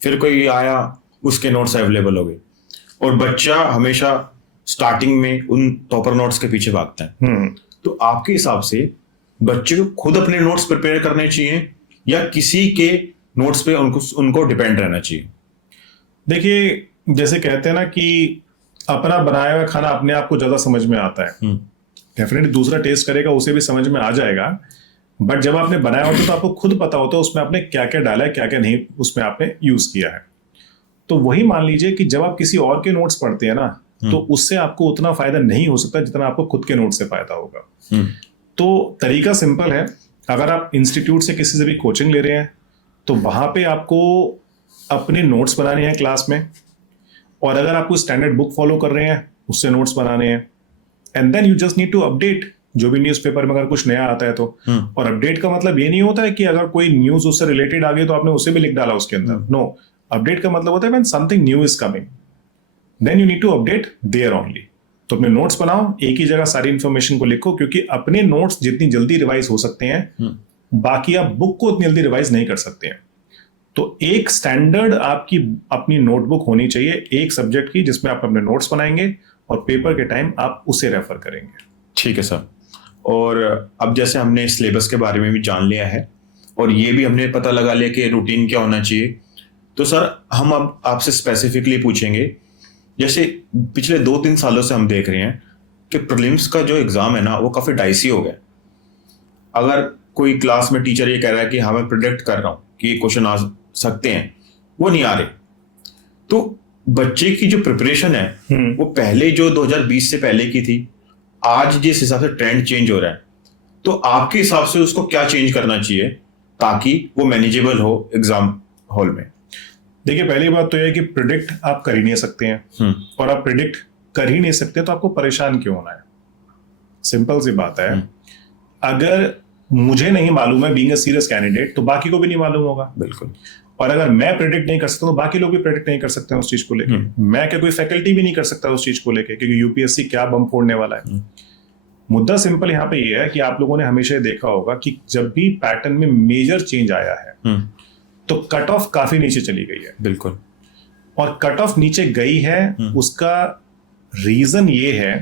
फिर कोई आया उसके नोट्स अवेलेबल हो गए, और बच्चा हमेशा स्टार्टिंग में उन टॉपर नोट्स के पीछे भागता है। तो आपके हिसाब से बच्चे को खुद अपने नोट्स प्रिपेयर करने चाहिए या किसी के नोट्स पे उनको डिपेंड रहना चाहिए? देखिए, जैसे कहते हैं ना कि अपना बनाया हुआ खाना अपने आप को ज्यादा समझ में आता है। डेफिनेटली दूसरा टेस्ट करेगा उसे भी समझ में आ जाएगा, बट जब आपने बनाया होता है तो आपको खुद पता होता है उसमें आपने क्या क्या डाला है, क्या क्या नहीं उसमें आपने यूज किया है। तो वही मान लीजिए कि जब आप किसी और के नोट्स पढ़ते हैं ना, तो उससे आपको उतना फायदा नहीं हो सकता जितना आपको खुद के नोट से फायदा होगा। तो तरीका सिंपल है, अगर आप इंस्टीट्यूट से किसी से भी कोचिंग ले रहे हैं तो वहां पे आपको अपने नोट्स बनाने हैं क्लास में, और अगर आप कोई स्टैंडर्ड बुक फॉलो कर रहे हैं उससे नोट्स बनाने हैं, and then you just need to update जो भी न्यूज़पेपर में अगर कुछ नया आता है तो। और अपडेट का मतलब ये नहीं होता है कि अगर कोई न्यूज उससे रिलेटेड आ गई तो आपने उसे भी लिख डाला उसके अंदर। नो, अपडेट का मतलब होता है when something new is coming then you need to update there only. तो अपने नोट्स बनाओ, एक ही जगह सारी इंफॉर्मेशन को लिखो, क्योंकि अपने नोट्स जितनी जल्दी रिवाइज हो सकते हैं बाकी आप बुक को उतनी जल्दी रिवाइज नहीं कर सकते हैं। तो एक स्टैंडर्ड आपकी अपनी नोटबुक होनी चाहिए एक सब्जेक्ट की, जिसमें आप अपने नोट्स बनाएंगे और पेपर के टाइम आप उसे रेफर करेंगे। ठीक है सर। और अब जैसे हमने सिलेबस के बारे में भी जान लिया है और ये भी हमने पता लगा लिया कि रूटीन क्या होना चाहिए, तो सर हम अब आपसे स्पेसिफिकली पूछेंगे, जैसे पिछले 2-3 सालों से हम देख रहे हैं कि प्रीलिम्स का जो एग्ज़ाम है ना वो काफ़ी डाइसी हो गया। अगर कोई क्लास में टीचर ये कह रहा है कि हाँ मैं प्रिडिक्ट कर रहा हूँ कि ये क्वेश्चन आ सकते हैं, वो नहीं आ रहे, तो बच्चे की जो प्रिपरेशन है वो पहले जो 2020 से पहले की थी, आज जिस हिसाब से ट्रेंड चेंज हो रहा है, तो आपके हिसाब से उसको क्या चेंज करना चाहिए ताकि वो मैनेजेबल हो एग्जाम हॉल में? देखिए, पहली बात तो यह है कि प्रिडिक्ट आप कर ही नहीं सकते हैं, और आप प्रिडिक्ट कर ही नहीं सकते तो आपको परेशान क्यों होना है? सिंपल सी बात है, अगर मुझे नहीं मालूम है बीइंग अ सीरियस कैंडिडेट तो बाकी को भी नहीं मालूम होगा। बिल्कुल। और अगर मैं प्रेडिक्ट नहीं कर सकता तो बाकी लोग भी प्रेडिक्ट नहीं कर सकते हैं उस चीज को लेके। मैं क्या कोई फैकल्टी भी नहीं कर सकता उस चीज को लेके, क्योंकि यूपीएससी क्या बम फोड़ने वाला है। मुद्दा सिंपल यहाँ पे ये है कि आप लोगों ने हमेशा देखा होगा कि जब भी पैटर्न में मेजर चेंज आया है तो कट ऑफ काफी नीचे चली गई है। बिल्कुल। और कट ऑफ नीचे गई है, उसका रीजन ये है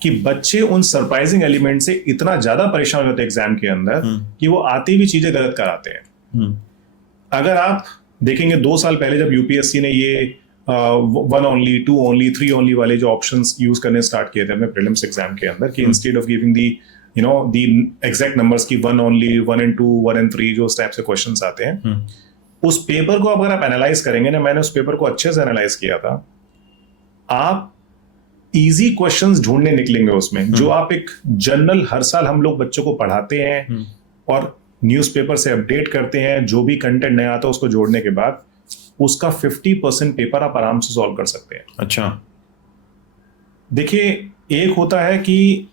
कि बच्चे उन सरप्राइजिंग एलिमेंट से इतना ज्यादा परेशान होते हैं एग्जाम के अंदर कि वो आती भी चीजें गलत कराते हैं। अगर आप देखेंगे 2 साल पहले जब यूपीएससी ने ये 1 ओनली, 2 ओनली, 3 ओनली वाले जो ऑप्शंस यूज करने स्टार्ट किए थे अपने प्रीलिम्स एग्जाम के अंदर, कि instead of giving the the exact numbers की 1 ओनली, 1 and 2, 1 and 3 जो उस टाइप से क्वेश्चंस आते हैं, उस पेपर को अगर आप एनालाइज करेंगे ना, मैंने उस पेपर को अच्छे से एनालाइज किया था, आप इजी क्वेश्चंस ढूंढने निकलेंगे उसमें, जो आप एक जनरल हर साल हम लोग बच्चों को पढ़ाते हैं और न्यूज़पेपर से अपडेट करते हैं, जो भी कंटेंट नया आता है उसको जोड़ने के बाद उसका 50% पेपर आप आराम से सॉल्व कर सकते हैं। अच्छा, देखिए, एक होता है कि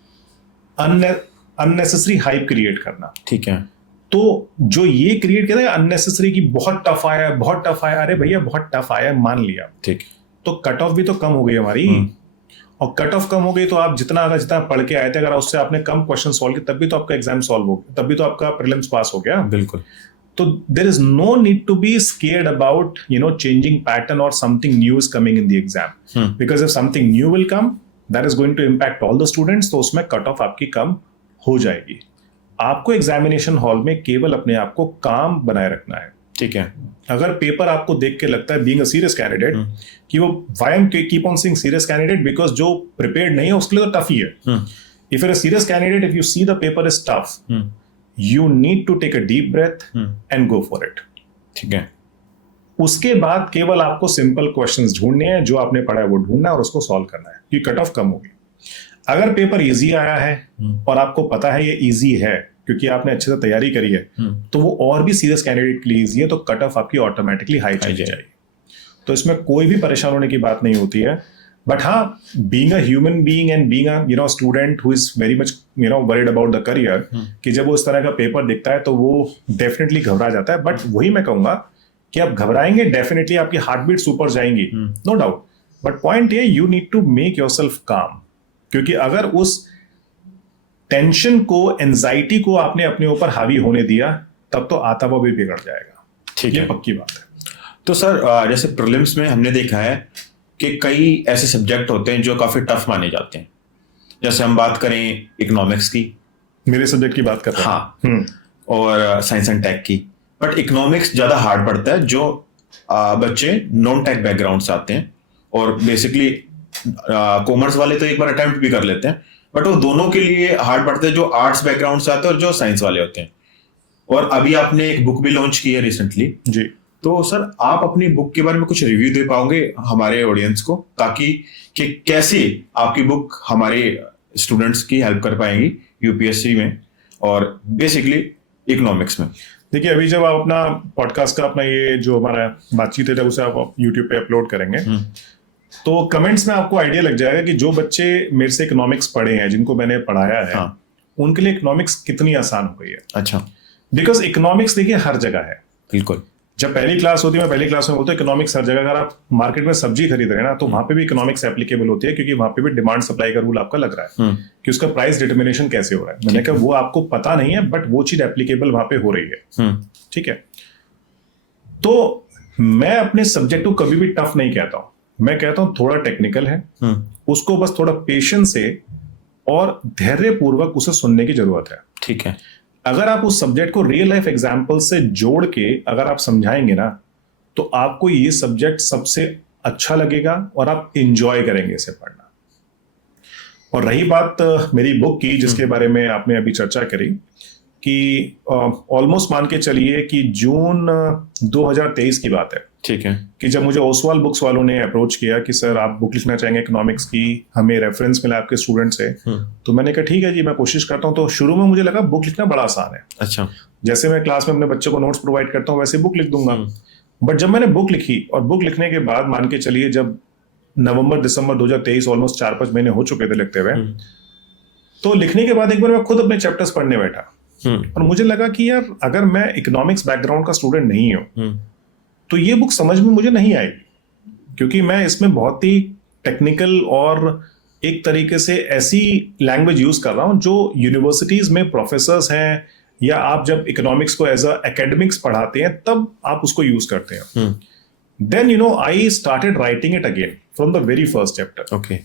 अननेसेसरी हाइप क्रिएट करना, ठीक है, तो जो ये क्रिएट करता है अननेसेसरी की बहुत टफ आया, बहुत टफ आया, अरे भैया बहुत टफ आया मान लिया, ठीक, तो कट ऑफ भी तो कम हो गई हमारी। और कट ऑफ कम हो गई तो आप जितना पढ़ के आए थे, अगर उससे आपने कम क्वेश्चन सॉल्व किए तब भी तो आपका एग्जाम सॉल्व हो गया, तब भी तो आपका प्रीलिम्स पास हो गया। बिल्कुल। तो there is no need to be scared about changing pattern और something new is coming in the exam, because if something new will come that is going to impact all the students, तो उसमें cut off आपकी कम हो जाएगी। आपको examination hall में केवल अपने आप को काम बनाए रखना है, ठीक है। अगर पेपर आपको देख के लगता है बीइंग अ सीरियस कैंडिडेट कि वो why am keep on saying serious candidate, because जो प्रिपेयर्ड नहीं है उसके लिए तो टफ ही है। If you are a serious candidate, if you see the paper is tough, you need to take a deep breath and go for it, ठीक है। उसके बाद केवल आपको सिंपल क्वेश्चंस ढूंढने हैं, जो आपने पढ़ा है वो ढूंढना है और उसको सॉल्व करना है, कि कट ऑफ कम होगी। अगर पेपर इजी आया है और आपको पता है ये इजी है क्योंकि आपने अच्छे से तैयारी करी है, तो वो और भी सीरियस कैंडिडेट के लिए इजी है, तो कट ऑफ आपकी ऑटोमेटिकली हाई चली जाएगी। तो इसमें कोई भी परेशान होने की बात नहीं होती है। बट हाँ, being a human being and being a student who is very much worried about the career, कि जब वो इस तरह का पेपर दिखता है तो वो डेफिनेटली घबरा जाता है। बट वही मैं कहूंगा कि आप घबराएंगे, डेफिनेटली आपकी हार्ट बीट्स ऊपर जाएंगी, नो डाउट। बट पॉइंट ये, you need to make yourself calm, क्योंकि अगर उस टेंशन को, एंजाइटी को आपने अपने ऊपर हावी होने दिया, तब तो आता हुआ भी बिगड़ जाएगा, ठीक है, पक्की बात है। तो सर, जैसे प्रीलिम्स में हमने देखा है कि कई ऐसे सब्जेक्ट होते हैं जो काफी टफ माने जाते हैं। जैसे हम बात करें इकोनॉमिक्स की, मेरे सब्जेक्ट की बात कर रहे हैं, हाँ, और साइंस एंड टेक की। बट इकोनॉमिक्स ज्यादा हार्ड पड़ता है, जो बच्चे नॉन टेक बैकग्राउंड से आते हैं, और बेसिकली कॉमर्स वाले तो एक बार अटेम्प्ट भी कर लेते हैं, बट वो दोनों के लिए हार्ड पड़ते हैं, जो आर्ट्स बैकग्राउंड से आते हैं और जो साइंस वाले होते हैं। और अभी आपने एक बुक भी लॉन्च की है रिसेंटली जी, तो सर आप अपनी बुक के बारे में कुछ रिव्यू दे पाओगे हमारे ऑडियंस को, ताकि कि कैसे आपकी बुक हमारे स्टूडेंट्स की हेल्प कर पाएंगी यूपीएससी में और बेसिकली इकोनॉमिक्स में। देखिए, अभी जब आप अपना पॉडकास्ट का अपना ये जो हमारा बातचीत है, जब उसे आप यूट्यूब पे अपलोड करेंगे, तो कमेंट्स में आपको आइडिया लग जाएगा कि जो बच्चे मेरे से इकोनॉमिक्स पढ़े हैं, जिनको मैंने पढ़ाया है, हाँ, उनके लिए इकोनॉमिक्स कितनी आसान हो गई है। अच्छा, बिकॉज इकोनॉमिक्स देखिए हर जगह है। बिल्कुल। जब पहली क्लास होती है, मैं पहली क्लास में बोलता हूँ इकोनॉमिक्स हर जगह। अगर आप मार्केट में सब्जी खरीद रहे हैं ना, तो वहां पे भी इकोनॉमिक्स एप्लीकेबल होती है, क्योंकि वहां पे भी डिमांड सप्लाई का रूल आपका लग रहा है कि उसका प्राइस डिटर्मिनेशन कैसे हो रहा है। मैंने कहा वो आपको पता नहीं है, बट वो चीज एप्लीकेबल वहां पे हो रही है, ठीक है। तो मैं अपने सब्जेक्ट को कभी भी टफ नहीं कहता हूं, मैं कहता हूं थोड़ा टेक्निकल है, उसको बस थोड़ा पेशेंस से और धैर्य पूर्वक उसे सुनने की जरूरत है, ठीक है। अगर आप उस सब्जेक्ट को रियल लाइफ एग्जांपल से जोड़ के अगर आप समझाएंगे ना, तो आपको ये सब्जेक्ट सबसे अच्छा लगेगा और आप इंजॉय करेंगे इसे पढ़ना। और रही बात मेरी बुक की, जिसके बारे में आपने अभी चर्चा करी, कि ऑलमोस्ट मान के चलिए कि जून 2023 की बात है, ठीक है, कि जब मुझे ओसवाल बुक्स वालों ने अप्रोच किया कि सर आप बुक लिखना चाहेंगे इकोनॉमिक्स की, हमें रेफरेंस मिला आपके स्टूडेंट से, तो मैंने कहा ठीक है जी, मैं कोशिश करता हूँ। तो शुरू में मुझे लगा बुक लिखना बड़ा आसान है, अच्छा, जैसे मैं क्लास में अपने बच्चों को नोट्स प्रोवाइड करता हूँ वैसे बुक लिख दूंगा। बट जब मैंने बुक लिखी, और बुक लिखने के बाद मान के चलिए जब नवंबर दिसंबर 2023, ऑलमोस्ट 4-5 महीने हो चुके थे लिखते हुए, तो लिखने के बाद एक बार मैं खुद अपने चैप्टर्स पढ़ने बैठा, और मुझे लगा कि यार अगर मैं इकोनॉमिक्स बैकग्राउंड का स्टूडेंट नहीं हूं, तो ये बुक समझ में मुझे नहीं आएगी, क्योंकि मैं इसमें बहुत ही टेक्निकल और एक तरीके से ऐसी लैंग्वेज यूज कर रहा हूं जो यूनिवर्सिटीज में प्रोफेसर्स हैं, या आप जब इकोनॉमिक्स को एज अ एकेडमिक्स पढ़ाते हैं तब आप उसको यूज करते हैं. Then I started writing it again from the very first chapter. Okay.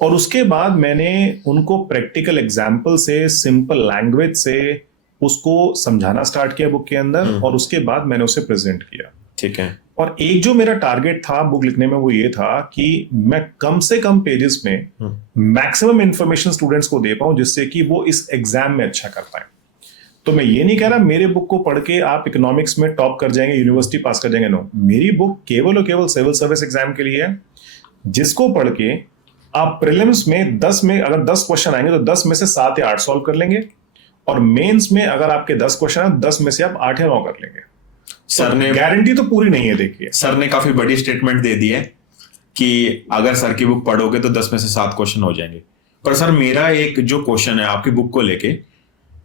और उसके बाद मैंने उनको प्रैक्टिकल एग्जाम्पल से, सिंपल लैंग्वेज से उसको समझाना स्टार्ट किया बुक के अंदर, और उसके बाद मैंने उसे प्रेजेंट किया. ठीक है. और एक जो मेरा टारगेट था बुक लिखने में वो ये था कि मैं कम से कम पेजेस में मैक्सिमम इंफॉर्मेशन स्टूडेंट्स को दे पाऊं, जिससे कि वो इस एग्जाम में अच्छा कर पाए. तो मैं ये नहीं कह रहा मेरे बुक को पढ़ के आप इकोनॉमिक्स में टॉप कर जाएंगे, यूनिवर्सिटी पास कर जाएंगे. नो, मेरी बुक केवल और केवल सिविल सर्विस एग्जाम के लिए है, जिसको पढ़ के आप प्रीलिम्स में 10 में अगर 10 क्वेश्चन आएंगे तो 10 में से 7 या 8 सॉल्व कर लेंगे, और मेंस में अगर आपके 10 क्वेश्चन है 10 में से आप 8 या 9 कर लेंगे. सर ने गारंटी तो पूरी नहीं है. देखिए, सर ने काफी बड़ी स्टेटमेंट दे दी है कि अगर सर की बुक पढ़ोगे तो 10 में से 7 क्वेश्चन हो जाएंगे. पर सर मेरा एक जो क्वेश्चन है आपकी बुक को लेके,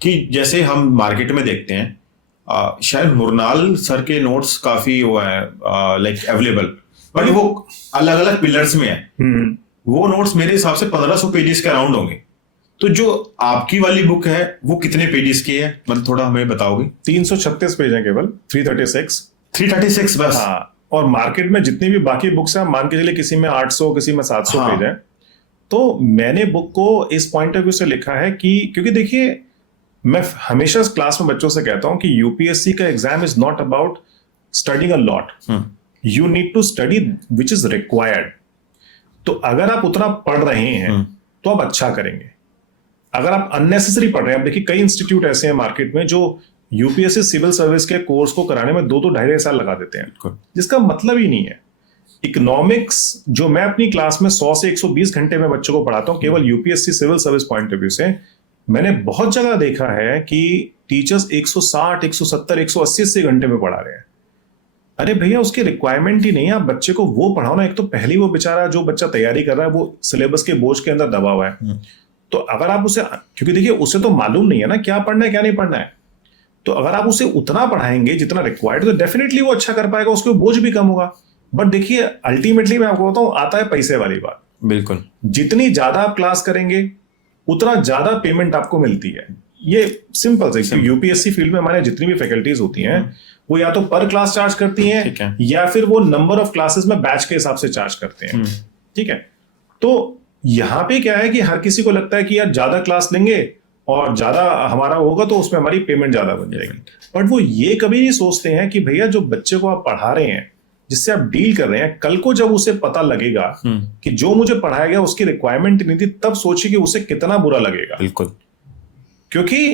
कि जैसे हम मार्केट में देखते हैं शायद मुरनाल सर के नोट्स काफी वो है लाइक अवेलेबल, बट वो अलग अलग पिलर्स में है. वो नोट्स मेरे हिसाब से 1500 पेजेस के अराउंड होंगे. तो जो आपकी वाली बुक है वो कितने पेजेस की है, मतलब थोड़ा हमें बताओगे? 336 पेज है केवल. 336 बस. हाँ, और मार्केट में जितनी भी बाकी बुक्स हैं मान के चलिए किसी में 800 किसी में 700 हाँ. पेज है. तो मैंने बुक को इस पॉइंट ऑफ व्यू से लिखा है कि क्योंकि देखिए मैं हमेशा क्लास में बच्चों से कहता हूं कि यूपीएससी का exam is not about studying a lot, you need to study which is required. तो अगर आप उतना पढ़ रहे हैं तो आप अच्छा करेंगे. अगर आप अननेसेसरी पढ़ रहे हैं, आप देखिए कई इंस्टीट्यूट ऐसे हैं मार्केट में जो यूपीएससी सिविल सर्विस के कोर्स को कराने में 2-2.5 साल लगा देते हैं, जिसका मतलब ही नहीं है. इकोनॉमिक्स जो मैं अपनी क्लास में 100 से 120 घंटे में बच्चों को पढ़ाता हूं, केवल UPSC civil service point of view से, मैंने बहुत जगह देखा है कि टीचर्स 160, 170, 180 घंटे में पढ़ा रहे हैं. अरे भैया, उसकी रिक्वायरमेंट ही नहीं है. आप बच्चे को वो पढ़ाओ ना. एक तो पहली वो बेचारा जो बच्चा तैयारी कर रहा है वो सिलेबस के बोझ के अंदर दबा हुआ है. तो अगर आप उसे, क्योंकि देखिए उसे तो मालूम नहीं है ना क्या पढ़ना है क्या नहीं पढ़ना है, तो अगर आप उसे उतना पढ़ाएंगे जितना रिक्वायर्ड, तो डेफिनेटली वो अच्छा कर पाएगा, उसको बोझ भी कम होगा. बट देखिए अल्टीमेटली मैं आपको बताऊं, आता है पैसे वाली बात. बिल्कुल. जितनी ज्यादा आप क्लास करेंगे उतना ज्यादा पेमेंट आपको मिलती है. ये सिंपल से, यूपीएससी फील्ड में हमारे जितनी भी फैकल्टीज होती हैं वो या तो पर क्लास चार्ज करती हैं, या फिर वो नंबर ऑफ क्लासेस में बैच के हिसाब से चार्ज करते हैं. ठीक है. तो यहां पे क्या है कि हर किसी को लगता है कि यार ज्यादा क्लास लेंगे और ज्यादा हमारा होगा तो उसमें हमारी पेमेंट ज्यादा बन जाएगी. बट वो ये कभी नहीं सोचते हैं कि भैया जो बच्चे को आप पढ़ा रहे हैं, जिससे आप डील कर रहे हैं, कल को जब उसे पता लगेगा कि जो मुझे पढ़ाया गया उसकी रिक्वायरमेंट नहीं थी, तब सोचिए कि उसे कितना बुरा लगेगा. बिल्कुल. क्योंकि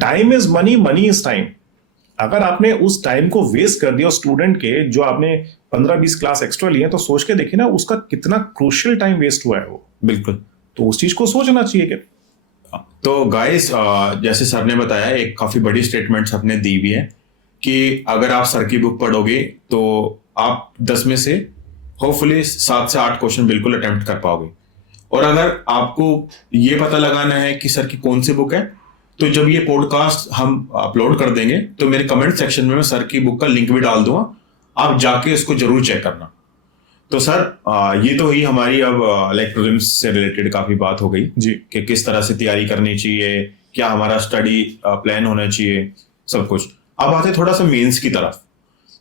time is money, money is time. अगर आपने उस टाइम को वेस्ट कर दिया स्टूडेंट के, जो आपने 15-20 क्लास एक्स्ट्रा लिए, तो सोच के देखिए ना उसका कितना क्रूशियल टाइम वेस्ट हुआ है वो. बिल्कुल. तो उस चीज को सोचना चाहिए कि तो गाइस, जैसे सर ने बताया, एक काफी बड़ी स्टेटमेंट सर ने दी हुई है कि अगर आप सर की बुक पढ़ोगे तो आप 10 में से होपफुली 7 से 8 क्वेश्चन बिल्कुल अटेम्प्ट कर पाओगे. और अगर आपको ये पता लगाना है कि सर की कौन सी बुक है, तो जब ये पॉडकास्ट हम अपलोड कर देंगे तो मेरे कमेंट सेक्शन में मैं सर की बुक का लिंक भी डाल दूंगा, आप जाके इसको जरूर चेक करना. तो सर ये तो ही हमारी अब लाइक प्रीलिम्स से रिलेटेड काफी बात हो गई जी, कि किस तरह से तैयारी करनी चाहिए, क्या हमारा स्टडी प्लान होना चाहिए, सब कुछ. अब आते थोड़ा सा मेंस की तरफ.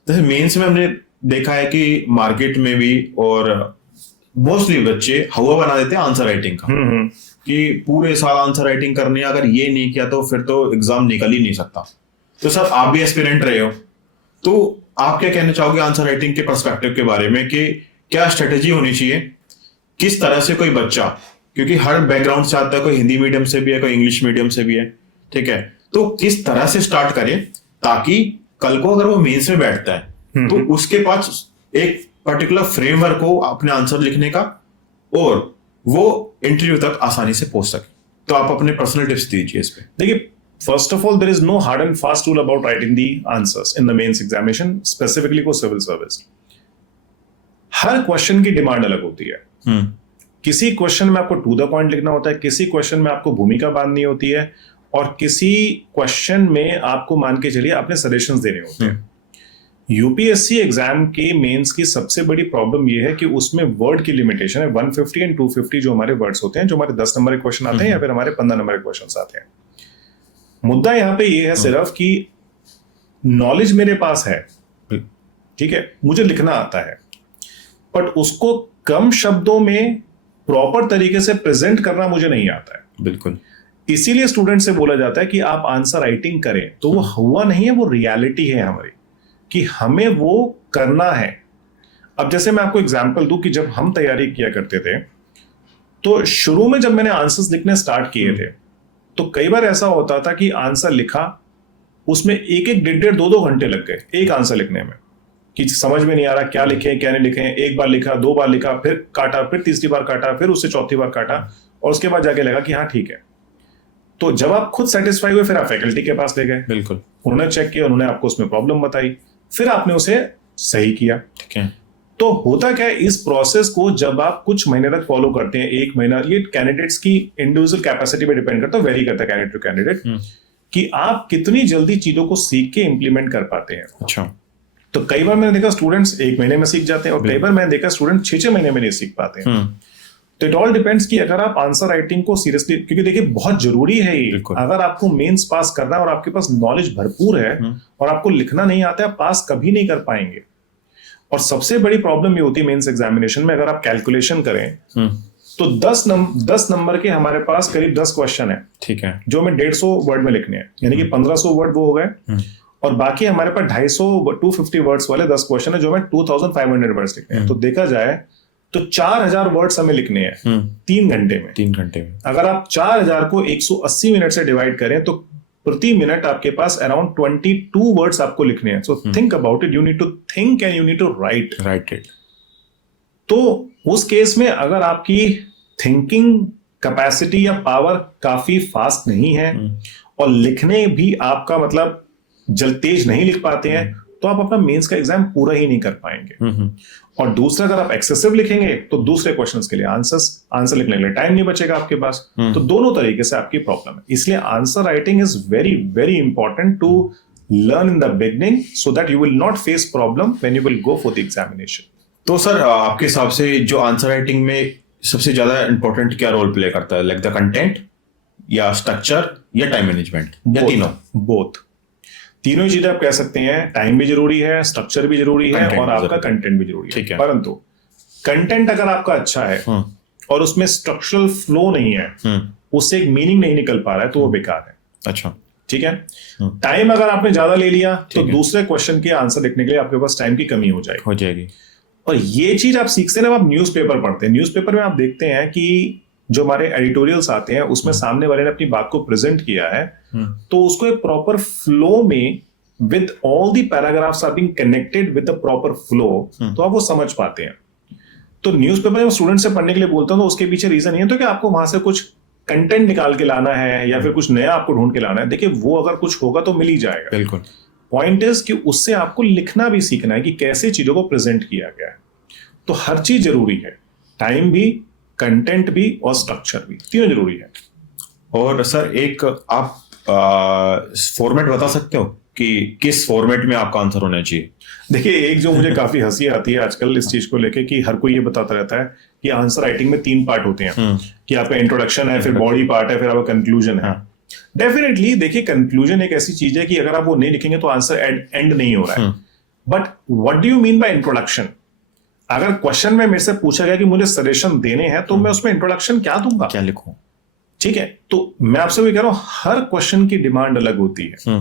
जैसे मेंस में हमने देखा है कि मार्केट में भी और मोस्टली बच्चे हवा बना देते हैं आंसर राइटिंग का, कि पूरे साल आंसर राइटिंग करनी है, अगर ये नहीं किया तो फिर तो एग्जाम निकल ही नहीं सकता. तो सर आप भी एस्पिरेंट रहे हो, तो आप क्या कहना चाहोगे आंसर राइटिंग के पर्सपेक्टिव के बारे में, कि क्या स्ट्रेटेजी होनी चाहिए, किस तरह से कोई बच्चा, क्योंकि हर बैकग्राउंड से आता है, कोई हिंदी मीडियम से भी है, कोई इंग्लिश मीडियम से भी है, ठीक है, तो किस तरह से स्टार्ट करें ताकि कल को अगर वो मेंस में बैठता है तो उसके पास एक पर्टिकुलर फ्रेमवर्क हो अपने आंसर लिखने का, और वो इंटरव्यू तक आसानी से पहुंच सके. तो आप अपने पर्सनल टिप्स दीजिए इस पे. देखिए, first of all there is no hard and fast rule about writing the answers in the mains examination, specifically for civil service. हर क्वेश्चन की डिमांड अलग होती है. किसी क्वेश्चन में आपको टू द पॉइंट लिखना होता है, किसी क्वेश्चन में आपको भूमिका बांधनी होती है, और किसी क्वेश्चन में आपको मान के चलिए अपने सजेशंस देने होते हैं. यूपीएससी एग्जाम के मेंस की सबसे बड़ी प्रॉब्लम ये है कि उसमें वर्ड की लिमिटेशन है 150 एंड 250 जो हमारे वर्ड्स होते हैं, जो हमारे 10 नंबर के क्वेश्चन आते हैं या फिर हमारे 15 नंबर के क्वेश्चन आते हैं। मुद्दा यहाँ पे ये है सिर्फ कि नॉलेज मेरे पास है, ठीक है, मुझे लिखना आता है, बट उसको कम शब्दों में प्रॉपर तरीके से प्रेजेंट करना मुझे नहीं आता है। बिल्कुल। इसीलिए स्टूडेंट से बोला जाता है कि आप आंसर राइटिंग करें, तो वो हुआ नहीं है, वो रियलिटी है हमारी कि हमें वो करना है। अब जैसे मैं आपको एग्जांपल दूं कि जब हम तैयारी किया करते थे तो शुरू में जब मैंने आंसर्स लिखने स्टार्ट किए थे तो कई बार ऐसा होता था कि आंसर लिखा, उसमें एक एक 1.5 2 घंटे लग गए एक आंसर लिखने में, कि समझ में नहीं आ रहा क्या लिखें क्या नहीं लिखें। एक बार लिखा, 2 बार लिखा, फिर काटा, फिर तीसरी बार काटा, फिर उससे चौथी बार काटा, और उसके बाद जाके लगा कि हाँ ठीक है। तो जब आप खुद सेटिस्फाई हुए फिर आप फैकल्टी के पास ले गए, बिल्कुल, उन्होंने चेक किया, उन्होंने आपको उसमें प्रॉब्लम बताई, फिर आपने उसे सही किया। ठीक है। तो होता क्या है, इस प्रोसेस को जब आप कुछ महीने तक फॉलो करते हैं, 1 महीना, ये कैंडिडेट्स की इंडिविजुअल कैपेसिटी पे डिपेंड करता है, वेरी करता है कैंडिडेट टू कैंडिडेट, कि आप कितनी जल्दी चीजों को सीख के इंप्लीमेंट कर पाते हैं। अच्छा। तो कई बार मैंने देखा स्टूडेंट्स 1 महीने में सीख जाते हैं, और कई बार मैंने देखा स्टूडेंट 6 महीने में नहीं सीख पाते हैं। तो इट ऑल डिपेंड्स कि अगर आप आंसर राइटिंग को सीरियसली, क्योंकि देखिए बहुत जरूरी है ये, अगर आपको मेंस पास करना है और आपके पास नॉलेज भरपूर है और आपको लिखना नहीं आता है, आप पास कभी नहीं कर पाएंगे। और सबसे बड़ी प्रॉब्लम ये होती है मेंस एग्जामिनेशन में, अगर आप कैलकुलेशन करें तो 10 नंबर के हमारे पास करीब 10 क्वेश्चन है, ठीक है, जो हमें 150 वर्ड में लिखने हैं, यानी कि 1500 वर्ड वो हो गए, और बाकी हमारे पास 250 वर्ड्स वाले 10 क्वेश्चन है जो हमें 2500 वर्ड्स लिखने हैं। तो देखा जाए तो 4000 वर्ड्स हमें लिखने हैं 3 घंटे में। 3 घंटे में अगर आप 4000 को 180 मिनट से डिवाइड करें तो प्रति मिनट आपके पास अराउंड 22 वर्ड्स आपको लिखने हैं। So think about it, you need to think and you need to write it. तो उस केस में अगर आपकी थिंकिंग कैपेसिटी या पावर काफी फास्ट नहीं है और लिखने भी आपका मतलब तेज नहीं लिख पाते हैं, तो आप अपना मेंस का एग्जाम पूरा ही नहीं कर पाएंगे। और दूसरा, अगर आप एक्सेसिव लिखेंगे तो दूसरे क्वेश्चंस के लिए आंसर लिखने के लिए टाइम नहीं बचेगा आपके पास। तो दोनों तरीके से आपकी प्रॉब्लम है। इसलिए answer writing is very very important to learn in the beginning, so that you will not face problem when you will go for the examination. तो सर, आपके हिसाब से जो आंसर राइटिंग में सबसे ज्यादा इंपॉर्टेंट क्या रोल प्ले करता है, लाइक द कंटेंट या स्ट्रक्चर या टाइम मैनेजमेंट, या तीनों? बोथ, तीनों ही चीजें आप कह सकते हैं। टाइम भी जरूरी है, स्ट्रक्चर भी जरूरी है, और आपका कंटेंट भी जरूरी है। परंतु कंटेंट अगर आपका अच्छा है और उसमें स्ट्रक्चरल फ्लो नहीं है, उससे एक मीनिंग नहीं निकल पा रहा है, तो वो बेकार है। अच्छा, ठीक है। टाइम अगर आपने ज्यादा ले लिया तो दूसरे क्वेश्चन के आंसर लिखने के लिए आपके पास टाइम की कमी हो जाएगी। और ये चीज आप सीखते हैं, आप न्यूज़पेपर पढ़ते हैं, न्यूज़पेपर में आप देखते हैं कि जो हमारे एडिटोरियल्स आते हैं उसमें सामने वाले ने अपनी बात को प्रेजेंट किया है, तो उसको एक प्रॉपर फ्लो में with all the paragraphs are being connected with the proper flow, तो आप वो समझ पाते हैं। तो न्यूज़पेपर में स्टूडेंट से पढ़ने के लिए बोलता हूं तो उसके पीछे रीजन ये है तो कि आपको वहां से कुछ कंटेंट निकाल के लाना है या फिर कुछ नया आपको ढूंढ के लाना है। देखिए, वो अगर कुछ होगा तो मिल ही जाएगा। बिल्कुल। पॉइंट इज कि उससे आपको लिखना भी सीखना है कि कैसे चीजों को प्रेजेंट किया गया है। तो हर चीज जरूरी है, टाइम भी, कंटेंट भी और स्ट्रक्चर भी, तीनों जरूरी है। और सर, एक आप फॉर्मेट बता सकते हो कि किस फॉर्मेट में आपका आंसर होना चाहिए? देखिए, एक जो मुझे काफी हंसी आती है आजकल इस चीज को लेके कि हर कोई ये बताता रहता है कि आंसर राइटिंग में 3 पार्ट होते हैं, कि आपका इंट्रोडक्शन है, फिर बॉडी पार्ट है, फिर आपका कंक्लूजन है। डेफिनेटली देखिए, कंक्लूजन एक ऐसी चीज है कि अगर आप वो नहीं लिखेंगे तो आंसर एंड नहीं हो रहा है। But what do you mean by introduction? अगर क्वेश्चन में मेरे से पूछा गया कि मुझे सजेशन देने हैं तो मैं उसमें इंट्रोडक्शन क्या दूंगा, क्या लिखूं? ठीक है, तो मैं आपसे वही कह रहा हूं, हर क्वेश्चन की डिमांड अलग होती है।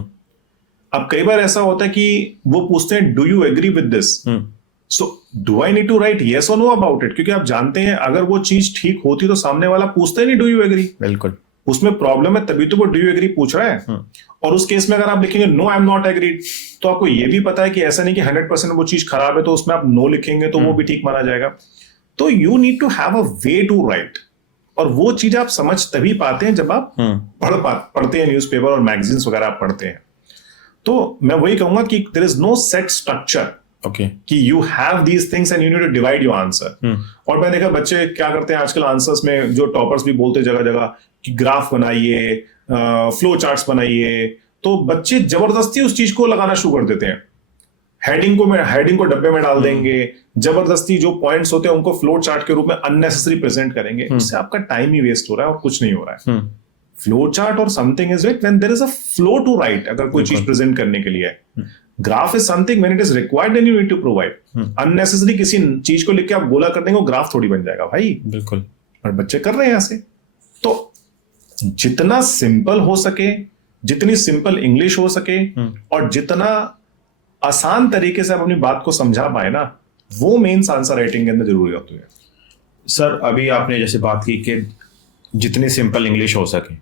अब कई बार ऐसा होता है कि वो पूछते हैं do you agree with this, so do I need to write yes और नो अबाउट इट? क्योंकि आप जानते हैं अगर वो चीज ठीक होती तो सामने वाला पूछता ही नहीं डू यू एग्री। बिल्कुल, उसमें प्रॉब्लम है तभी तो वो डू यू एग्री पूछ रहा है। और उस केस में अगर आप लिखेंगे no I am not agreed, तो आपको ये भी पता है कि ऐसा नहीं कि 100% वो चीज खराब है तो उसमें आप नो लिखेंगे तो वो भी ठीक माना जाएगा। तो you need to have a way to write, और वो चीज आप समझ तभी पाते हैं जब आप पढ़ते हैं न्यूज़पेपर और मैगजीन्स वगैरह आप पढ़ते हैं। तो मैं वही कहूंगा कि there is no set structure, कि you have these things and you need to divide your answer. और मैंने देखा बच्चे क्या करते हैं आजकल आंसर्स में, जो टॉपर्स भी बोलते जगह जगह कि ग्राफ बनाइए, फ्लो चार्ट्स बनाइए, तो बच्चे जबरदस्ती उस चीज को लगाना शुरू कर देते हैं। हेडिंग को डब्बे में डाल देंगे, जबरदस्ती जो पॉइंट्स होते हैं उनको फ्लो चार्ट के रूप में अननेसेसरी प्रेजेंट करेंगे, उससे आपका टाइम ही वेस्ट हो रहा है और कुछ नहीं हो रहा है। फ्लो चार्ट और something is it when there is a flow to write, अगर कोई चीज प्रेजेंट करने के लिए है। Graph is something when it is required and you need to provide. Unnecessary किसी चीज को लिख के आप गोला कर देंगे, वो ग्राफ थोड़ी बन जाएगा भाई। बिल्कुल। और बच्चे कर रहे हैं ऐसे। तो जितना सिंपल हो सके, जितनी सिंपल इंग्लिश हो सके और जितना आसान तरीके से आप अपनी बात को समझा पाए ना, वो मेंस आंसर राइटिंग के अंदर जरूरी होती है। सर अभी आपने जैसे बात की कि जितनी सिंपल इंग्लिश हो सके,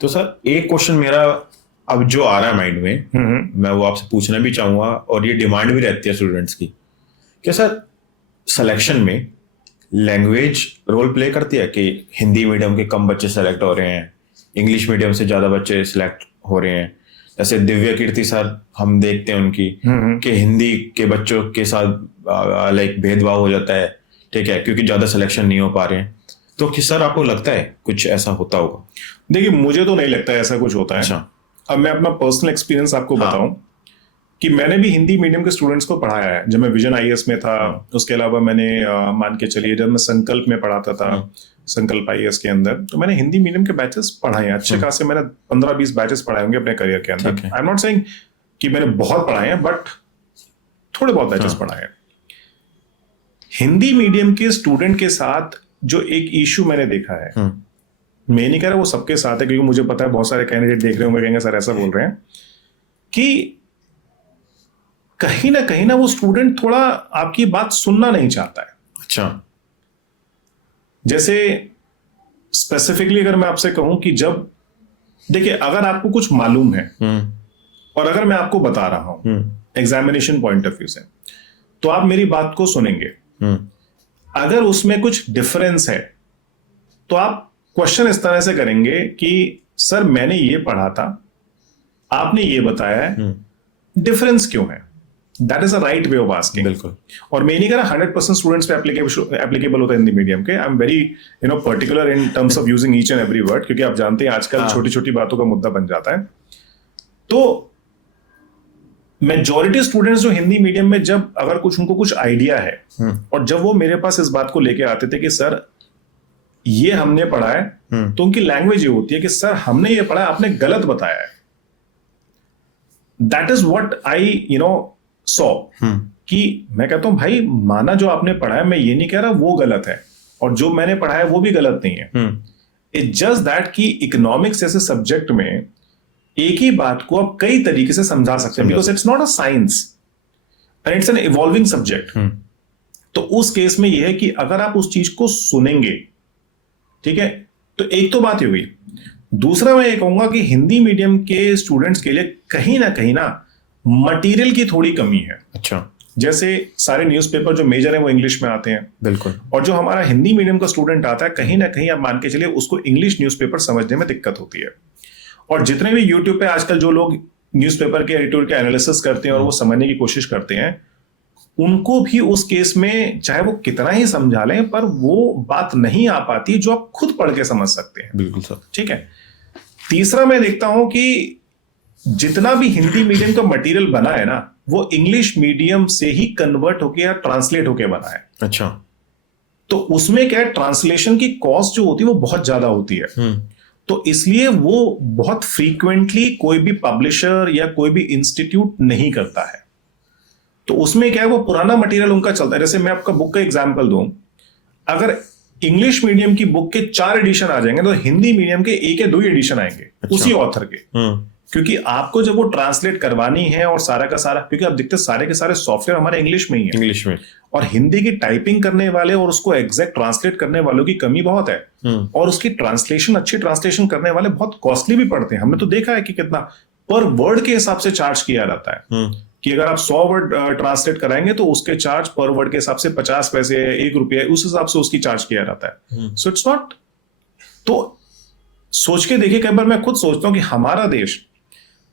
तो सर एक क्वेश्चन मेरा अब जो आ रहा है माइंड में, मैं वो आपसे पूछना भी चाहूंगा और ये डिमांड भी रहती है स्टूडेंट्स की कि सर सिलेक्शन में लैंग्वेज रोल प्ले करती है कि हिंदी मीडियम के कम बच्चे सेलेक्ट हो रहे हैं, इंग्लिश मीडियम से ज्यादा बच्चे सिलेक्ट हो रहे हैं। जैसे दिव्या कीर्ति सर हम देखते हैं उनकी कि हिंदी के बच्चों के साथ लाइक भेदभाव हो जाता है, ठीक है, क्योंकि ज्यादा सिलेक्शन नहीं हो पा रहे हैं। तो कि सर आपको लगता है कुछ ऐसा होता होगा? देखिए मुझे तो नहीं लगता है ऐसा कुछ होता है। अच्छा। अब मैं अपना पर्सनल एक्सपीरियंस आपको बताऊं कि मैंने भी हिंदी मीडियम के स्टूडेंट्स को पढ़ाया है। जब मैं विजन आईएएस में था, उसके अलावा मैंने मान के चलिए जब मैं संकल्प में पढ़ाता था, संकल्प आईएएस के अंदर, तो मैंने हिंदी मीडियम के बैचेस पढ़ाए हैं। अच्छे खासे मैंने 15-20 बैचेस पढ़ाए होंगे अपने करियर के अंदर। आई एम नॉट सेइंग कि मैंने बहुत पढ़ाए हैं, बट थोड़े बहुत बैचेस पढ़ाए हैं। हिंदी मीडियम के स्टूडेंट के साथ जो एक इश्यू मैंने देखा है, मैं नहीं कह रहा वो सबके साथ है, क्योंकि मुझे पता है बहुत सारे कैंडिडेट देख रहे होंगे, कहेंगे सर ऐसा बोल रहे हैं, कि कहीं ना वो स्टूडेंट थोड़ा आपकी बात सुनना नहीं चाहता है। अच्छा। जैसे स्पेसिफिकली अगर मैं आपसे कहूं कि जब देखिए अगर आपको कुछ मालूम है और अगर मैं आपको बता रहा हूं एग्जामिनेशन पॉइंट ऑफ व्यू से, तो आप मेरी बात को सुनेंगे। अगर उसमें कुछ डिफरेंस है तो आप क्वेश्चन इस तरह से करेंगे कि सर मैंने ये पढ़ा था, आपने ये बताया है, डिफरेंस क्यों है? That is a right way of asking. बिल्कुल। और मैं नहीं कह रहा 100% स्टूडेंट्स पे एप्लीकेबल होता है हिंदी मीडियम के। I am very particular in terms of using each and every word, क्योंकि आप जानते हैं आजकल छोटी छोटी बातों का मुद्दा बन जाता है। तो मेजॉरिटी स्टूडेंट्स जो हिंदी मीडियम में जब अगर कुछ उनको कुछ आइडिया है और जब वो मेरे पास इस बात को लेके आते थे कि सर ये हमने पढ़ा है, तो उनकी लैंग्वेज ये होती है कि सर हमने ये पढ़ा है, आपने गलत बताया है। That is what I saw कि मैं कहता हूं भाई माना जो आपने पढ़ा है, मैं ये नहीं कह रहा वो गलत है और जो मैंने पढ़ा है वो भी गलत नहीं है। इट्स जस्ट दैट कि इकोनॉमिक्स जैसे सब्जेक्ट में एक ही बात को आप कई तरीके से समझा सकते हैं, because it's not a science and it's an evolving subject. तो उस केस में यह है कि अगर आप उस चीज को सुनेंगे, ठीक है, तो एक तो बात ही हुई। दूसरा मैं ये कहूंगा कि हिंदी मीडियम के स्टूडेंट्स के लिए कहीं ना मटेरियल की थोड़ी कमी है। अच्छा। जैसे सारे न्यूज़पेपर जो मेजर है वो इंग्लिश में आते हैं। बिल्कुल। और जो हमारा हिंदी मीडियम का स्टूडेंट आता है, कहीं ना कहीं आप मान के चलिए उसको इंग्लिश न्यूज़पेपर समझने में दिक्कत होती है। और जितने भी यूट्यूब पे आजकल जो लोग न्यूज़पेपर के एडिटोरियल के एनालिसिस करते हैं और वो समझने की कोशिश करते हैं, उनको भी उस केस में चाहे वो कितना ही समझा लें, पर वो बात नहीं आ पाती जो आप खुद पढ़ के समझ सकते हैं। बिल्कुल सर। ठीक है। तीसरा मैं देखता हूं कि जितना भी हिंदी मीडियम का मटेरियल बना है ना, वो इंग्लिश मीडियम से ही कन्वर्ट होके या ट्रांसलेट होके बना है। अच्छा। तो उसमें क्या है, ट्रांसलेशन की कॉस्ट जो होती है वो बहुत ज्यादा होती है। तो इसलिए वो बहुत फ्रीक्वेंटली कोई भी पब्लिशर या कोई भी इंस्टीट्यूट नहीं करता है। तो उसमें क्या है, वो पुराना मटेरियल उनका चलता है। जैसे मैं आपका बुक का एग्जांपल दूं, अगर इंग्लिश मीडियम की बुक के 4 एडिशन आ जाएंगे तो हिंदी मीडियम के 1 या 2 एडिशन आएंगे। अच्छा। उसी ऑथर के। क्योंकि आपको जब वो ट्रांसलेट करवानी है और सारा का सारा, क्योंकि आप देखते सारे के सारे सॉफ्टवेयर हमारे इंग्लिश में ही है, इंग्लिश में, और हिंदी की टाइपिंग करने वाले और उसको एग्जैक्ट ट्रांसलेट करने वालों की कमी बहुत है। और उसकी ट्रांसलेशन, अच्छी ट्रांसलेशन करने वाले बहुत कॉस्टली भी पड़ते हैं। हमने तो देखा है कि कितना पर वर्ड के हिसाब से चार्ज किया जाता है, कि अगर आप 100 वर्ड ट्रांसलेट कराएंगे तो उसके चार्ज पर वर्ड के हिसाब से 50 पैसे, 1 रुपया, उस हिसाब से उसकी चार्ज किया जाता है। सो इट्स नॉट, तो सोच के देखिए, कई बार मैं खुद सोचता हूं कि हमारा देश,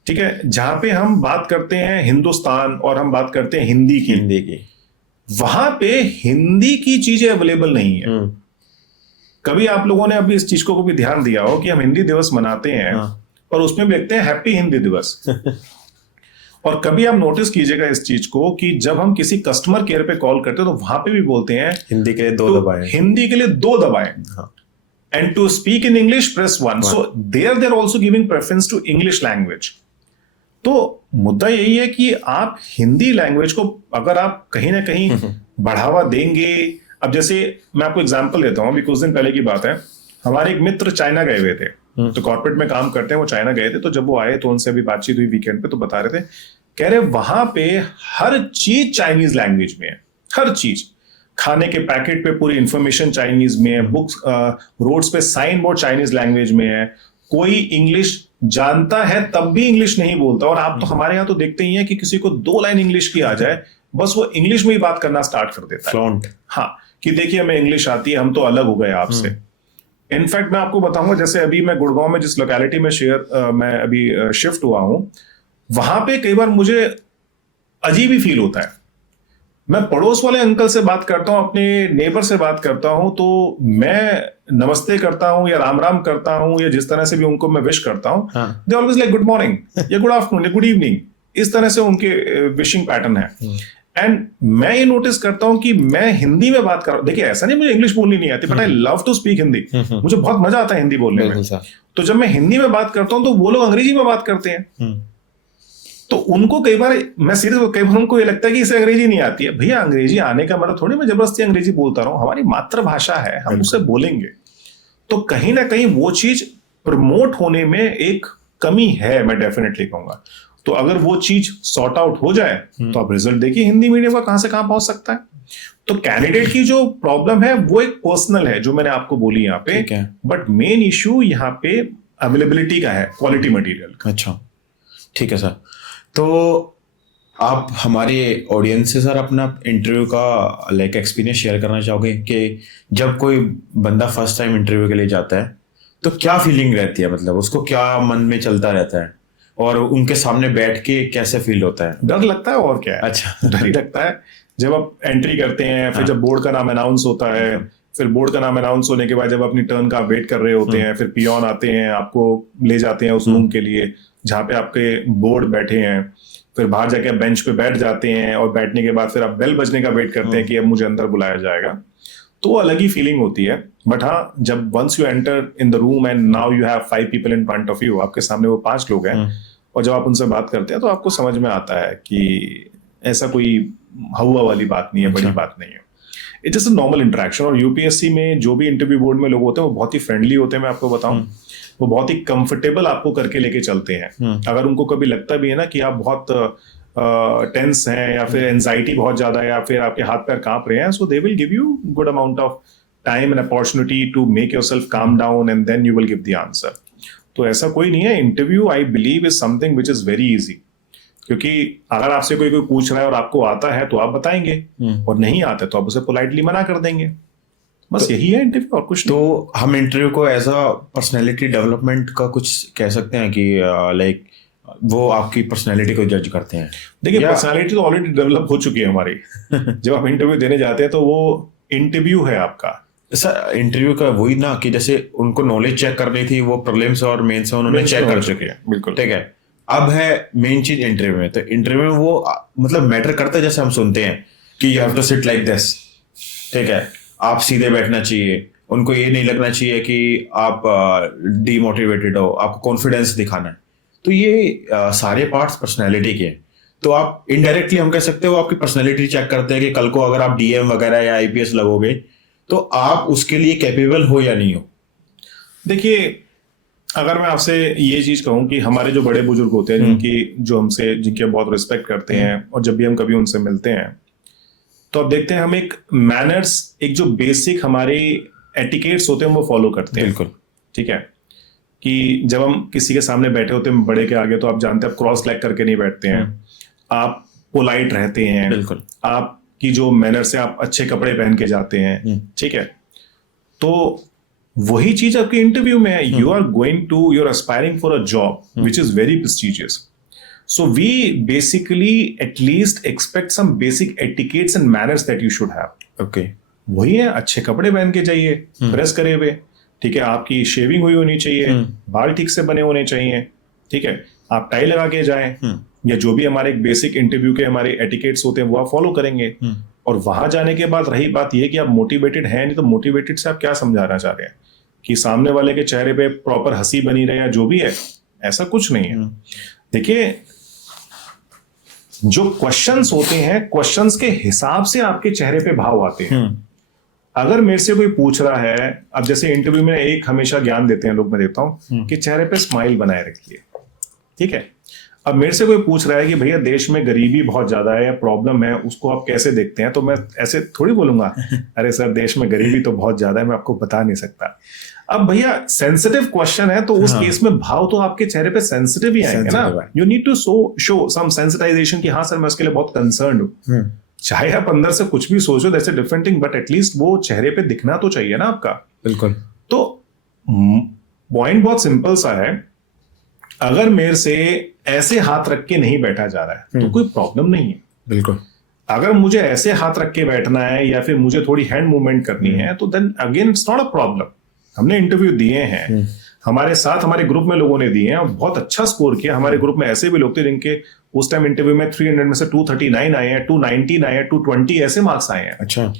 ठीक है, जहां पे हम बात करते हैं हिंदुस्तान और हम बात करते हैं हिंदी की, वहां पे हिंदी की चीजें अवेलेबल नहीं है। कभी आप लोगों ने अभी इस चीज को भी ध्यान दिया हो कि हम हिंदी दिवस मनाते हैं और उसमें भी लिखते हैं हैप्पी हिंदी दिवस। और कभी आप नोटिस कीजिएगा इस चीज को कि जब हम किसी कस्टमर केयर पे कॉल करते हैं तो वहां पे भी बोलते हैं हिंदी के लिए दो तो दबाएं। हिंदी के लिए 2 दबाएं, हाँ। and to speak in English press 1. So they're also giving preference to English language. तो मुद्दा यही है कि आप हिंदी लैंग्वेज को अगर आप कहीं ना कहीं बढ़ावा देंगे। अब जैसे मैं आपको एग्जांपल देता हूं, अभी कुछ दिन पहले की बात है, हमारे एक मित्र चाइना गए हुए थे, तो कॉर्पोरेट में काम करते हैं, वो चाइना गए थे। तो जब वो आए तो उनसे अभी बातचीत हुई वीकेंड पे, तो बता रहे थे, कह रहे वहां पे हर चीज चाइनीज लैंग्वेज में है, हर चीज। खाने के पैकेट पे पूरी इंफॉर्मेशन चाइनीज में है, बुक्स रोड्स पे साइन बोर्ड चाइनीज लैंग्वेज में है, कोई इंग्लिश जानता है तब भी इंग्लिश नहीं बोलता। और आप तो हमारे यहाँ तो देखते ही हैं कि किसी को 2 लाइन इंग्लिश की आ जाए, बस वो इंग्लिश में ही बात करना स्टार्ट कर देता है। फ्लॉन्ट। हाँ, कि देखिए हमें इंग्लिश आती है, हम तो अलग हो गए आपसे। इनफैक्ट मैं आपको बताऊंगा, जैसे अभी मैं गुड़गांव में जिस लोकेलिटी में मैं अभी शिफ्ट हुआ हूं, वहां पे कई बार मुझे अजीब ही फील होता है। मैं पड़ोस वाले अंकल से बात करता हूं, अपने नेबर से बात करता हूं, तो मैं नमस्ते करता हूं या राम राम करता हूं या जिस तरह से भी उनको मैं विश करता हूं, they always like good morning या गुड आफ्टरनून या गुड इवनिंग, इस तरह से उनके विशिंग पैटर्न है। एंड मैं ये नोटिस करता हूं कि मैं हिंदी में बात कर रहा हूं, देखिए ऐसा नहीं मुझे इंग्लिश बोलनी नहीं आती, but I love to speak Hindi, मुझे बहुत मजा आता है हिंदी बोलने में। तो जब मैं हिंदी में बात करता हूं तो वो लोग अंग्रेजी में बात करते हैं। तो उनको कई बार, मैं सीरियस, कई बार उनको ये लगता है कि इसे अंग्रेजी नहीं आती है। भैया अंग्रेजी आने का मतलब थोड़ी मैं जबरदस्ती अंग्रेजी बोलता रहा हूं, हमारी मातृभाषा है, हम उससे बोलेंगे। तो कहीं ना कहीं वो चीज प्रमोट होने में एक कमी है, मैं डेफिनेटली कहूंगा। तो अगर वो चीज सॉर्ट आउट हो जाए तो आप रिजल्ट देखिए हिंदी मीडियम का कहां से कहां पहुंच सकता है। तो कैंडिडेट की जो प्रॉब्लम है वो एक पर्सनल है, जो मैंने आपको बोली यहाँ पे, बट मेन इश्यू यहाँ पे अवेलेबिलिटी का है, क्वालिटी मटेरियल का। अच्छा, ठीक है सर। तो आप हमारे ऑडियंस से सर अपना इंटरव्यू का लाइक एक्सपीरियंस शेयर करना चाहोगे कि जब कोई बंदा फर्स्ट टाइम इंटरव्यू के लिए जाता है तो क्या फीलिंग रहती है, मतलब उसको क्या मन में चलता रहता है और उनके सामने बैठ के कैसे फील होता है? डर लगता है और क्या है। अच्छा, डर ही लगता है जब आप एंट्री करते हैं, फिर जब बोर्ड का नाम अनाउंस होता है, फिर बोर्ड का नाम अनाउंस होने के बाद जब अपनी टर्न का वेट कर रहे होते हैं, फिर पियोन आते हैं, आपको ले जाते हैं उस रूम के लिए जहाँ पे आपके बोर्ड बैठे हैं, फिर बाहर जाके आप बेंच पे बैठ जाते हैं और बैठने के बाद फिर आप बेल बजने का वेट करते हैं कि अब मुझे अंदर बुलाया जाएगा। तो वो अलग ही फीलिंग होती है। बट हाँ, जब once you enter in the room and now you have 5 people in front of you, आपके सामने वो 5 लोग हैं, और जब आप उनसे बात करते हैं तो आपको समझ में आता है कि ऐसा कोई हवा वाली बात नहीं है, बड़ी बात नहीं है। It's just a normal interaction. और यूपीएससी में जो भी इंटरव्यू बोर्ड में लोग होते हैं वो बहुत ही फ्रेंडली होते हैं, मैं आपको बताऊं, वो बहुत ही कंफर्टेबल आपको करके लेके चलते हैं। अगर उनको कभी लगता भी है ना कि आप बहुत टेंस हैं या फिर एंजाइटी बहुत ज्यादा है या फिर आपके हाथ पैर कांप रहे हैं, so they will give you good amount of time and opportunity to make yourself calm down and then you will give the answer. तो ऐसा कोई नहीं है। Interview I believe is something which is very easy, क्योंकि अगर आपसे कोई पूछ रहा है और आपको आता है तो आप बताएंगे, और नहीं आता तो आप उसे पोलाइटली मना कर देंगे। बस यही है इंटरव्यू, और कुछ नहीं। तो हम इंटरव्यू को एज अ पर्सनैलिटी डेवलपमेंट का कुछ कह सकते हैं कि लाइक वो आपकी पर्सनैलिटी को जज करते हैं? देखिए पर्सनैलिटी तो ऑलरेडी डेवलप हो चुकी है हमारी। जब आप इंटरव्यू देने जाते हैं तो वो इंटरव्यू है आपका। सर इंटरव्यू का वही ना कि जैसे उनको नॉलेज चेक करनी थी, वो प्रीलिम्स और मेंस में उन्होंने चेक कर चुके हैं, बिल्कुल ठीक है। अब है मेन चीज इंटरव्यू में, तो इंटरव्यू में वो मतलब मैटर करता है। जैसे हम सुनते हैं कि you have to sit like this, ठीक है, आप सीधे बैठना चाहिए, उनको ये नहीं लगना चाहिए कि आप डीमोटिवेटेड हो, आपको कॉन्फिडेंस दिखाना है। तो ये सारे पार्ट्स पर्सनैलिटी के हैं। तो आप इनडायरेक्टली हम कह सकते हो आपकी पर्सनैलिटी चेक करते हैं कि कल को अगर आप डीएम वगैरह या आईपीएस लगोगे तो आप उसके लिए कैपेबल हो या नहीं हो। देखिए अगर मैं आपसे ये चीज कहूं कि हमारे जो बड़े बुजुर्ग होते हैं, जिनकी हम बहुत रिस्पेक्ट करते हैं, और जब भी हम कभी उनसे मिलते हैं तो आप देखते हैं हम एक मैनर्स, एक जो बेसिक हमारे एटिकेट्स होते हैं वो फॉलो करते हैं। बिल्कुल, ठीक है, कि जब हम किसी के सामने बैठे होते हैं बड़े के आगे, तो आप जानते हैं आप क्रॉस लेग करके नहीं बैठते हैं, आप पोलाइट रहते हैं, बिल्कुल, आपकी जो मैनर्स है, आप अच्छे कपड़े पहन के जाते हैं, ठीक है। तो वही चीज आपके इंटरव्यू में है। You are going to, you are aspiring for a job which is very prestigious, so we basically at least expect some basic etiquettes and manners that you should have. okay, वही है, अच्छे कपड़े पहन के जाइए, press करे हुए, ठीक है, आपकी शेविंग हुई होनी चाहिए, बाल ठीक से बने होने चाहिए, ठीक है, आप टाई लगा के जाएं, या जो भी हमारे एक बेसिक इंटरव्यू के हमारे एटिकेट्स होते हैं वो आप फॉलो करेंगे। और वहां जाने के बाद रही बात ये कि आप मोटिवेटेड हैं नहीं, तो मोटिवेटेड से आप क्या समझाना चाह रहे हैं कि सामने वाले के चेहरे पे प्रॉपर हंसी बनी रहे या जो भी है, ऐसा कुछ नहीं है। देखिए, जो क्वेश्चंस होते हैं, क्वेश्चंस के हिसाब से आपके चेहरे पे भाव आते हैं। अगर मेरे से कोई पूछ रहा है, अब जैसे इंटरव्यू में एक हमेशा ज्ञान देते हैं लोग, मैं देता हूं कि चेहरे पे स्माइल बनाए रखिए, ठीक है। अब मेरे से कोई पूछ रहा है कि भैया देश में गरीबी बहुत ज्यादा है या प्रॉब्लम है, उसको आप कैसे देखते हैं, तो मैं ऐसे थोड़ी बोलूंगा अरे सर देश में गरीबी तो बहुत ज्यादा है, मैं आपको बता नहीं सकता। अब भैया सेंसिटिव क्वेश्चन है, तो उस केस में भाव तो आपके चेहरे पे सेंसिटिव ही आएंगे ना। You need to show some sensitization कि हाँ सर मैं उसके लिए बहुत कंसर्न हूं। चाहे आप अंदर से कुछ भी सोचो, that's a different thing, but at least वो चेहरे पे दिखना तो चाहिए ना आपका। बिल्कुल। तो पॉइंट बहुत सिंपल सा है, अगर मेरे से ऐसे हाथ रख के नहीं बैठा जा रहा है तो कोई प्रॉब्लम नहीं है। बिल्कुल। अगर मुझे ऐसे हाथ रख के बैठना है या फिर मुझे थोड़ी हैंड मूवमेंट करनी है, तो then again it's not a problem. हमने इंटरव्यू दिए हैं, हमारे साथ हमारे ग्रुप में लोगों ने दिए हैं और बहुत अच्छा स्कोर किया। हमारे ग्रुप में ऐसे भी लोग थे जिनके उस टाइम इंटरव्यू में 300 में से 239 आए हैं, 219 आए हैं, 220 ऐसे मार्क्स आए हैं। अच्छा।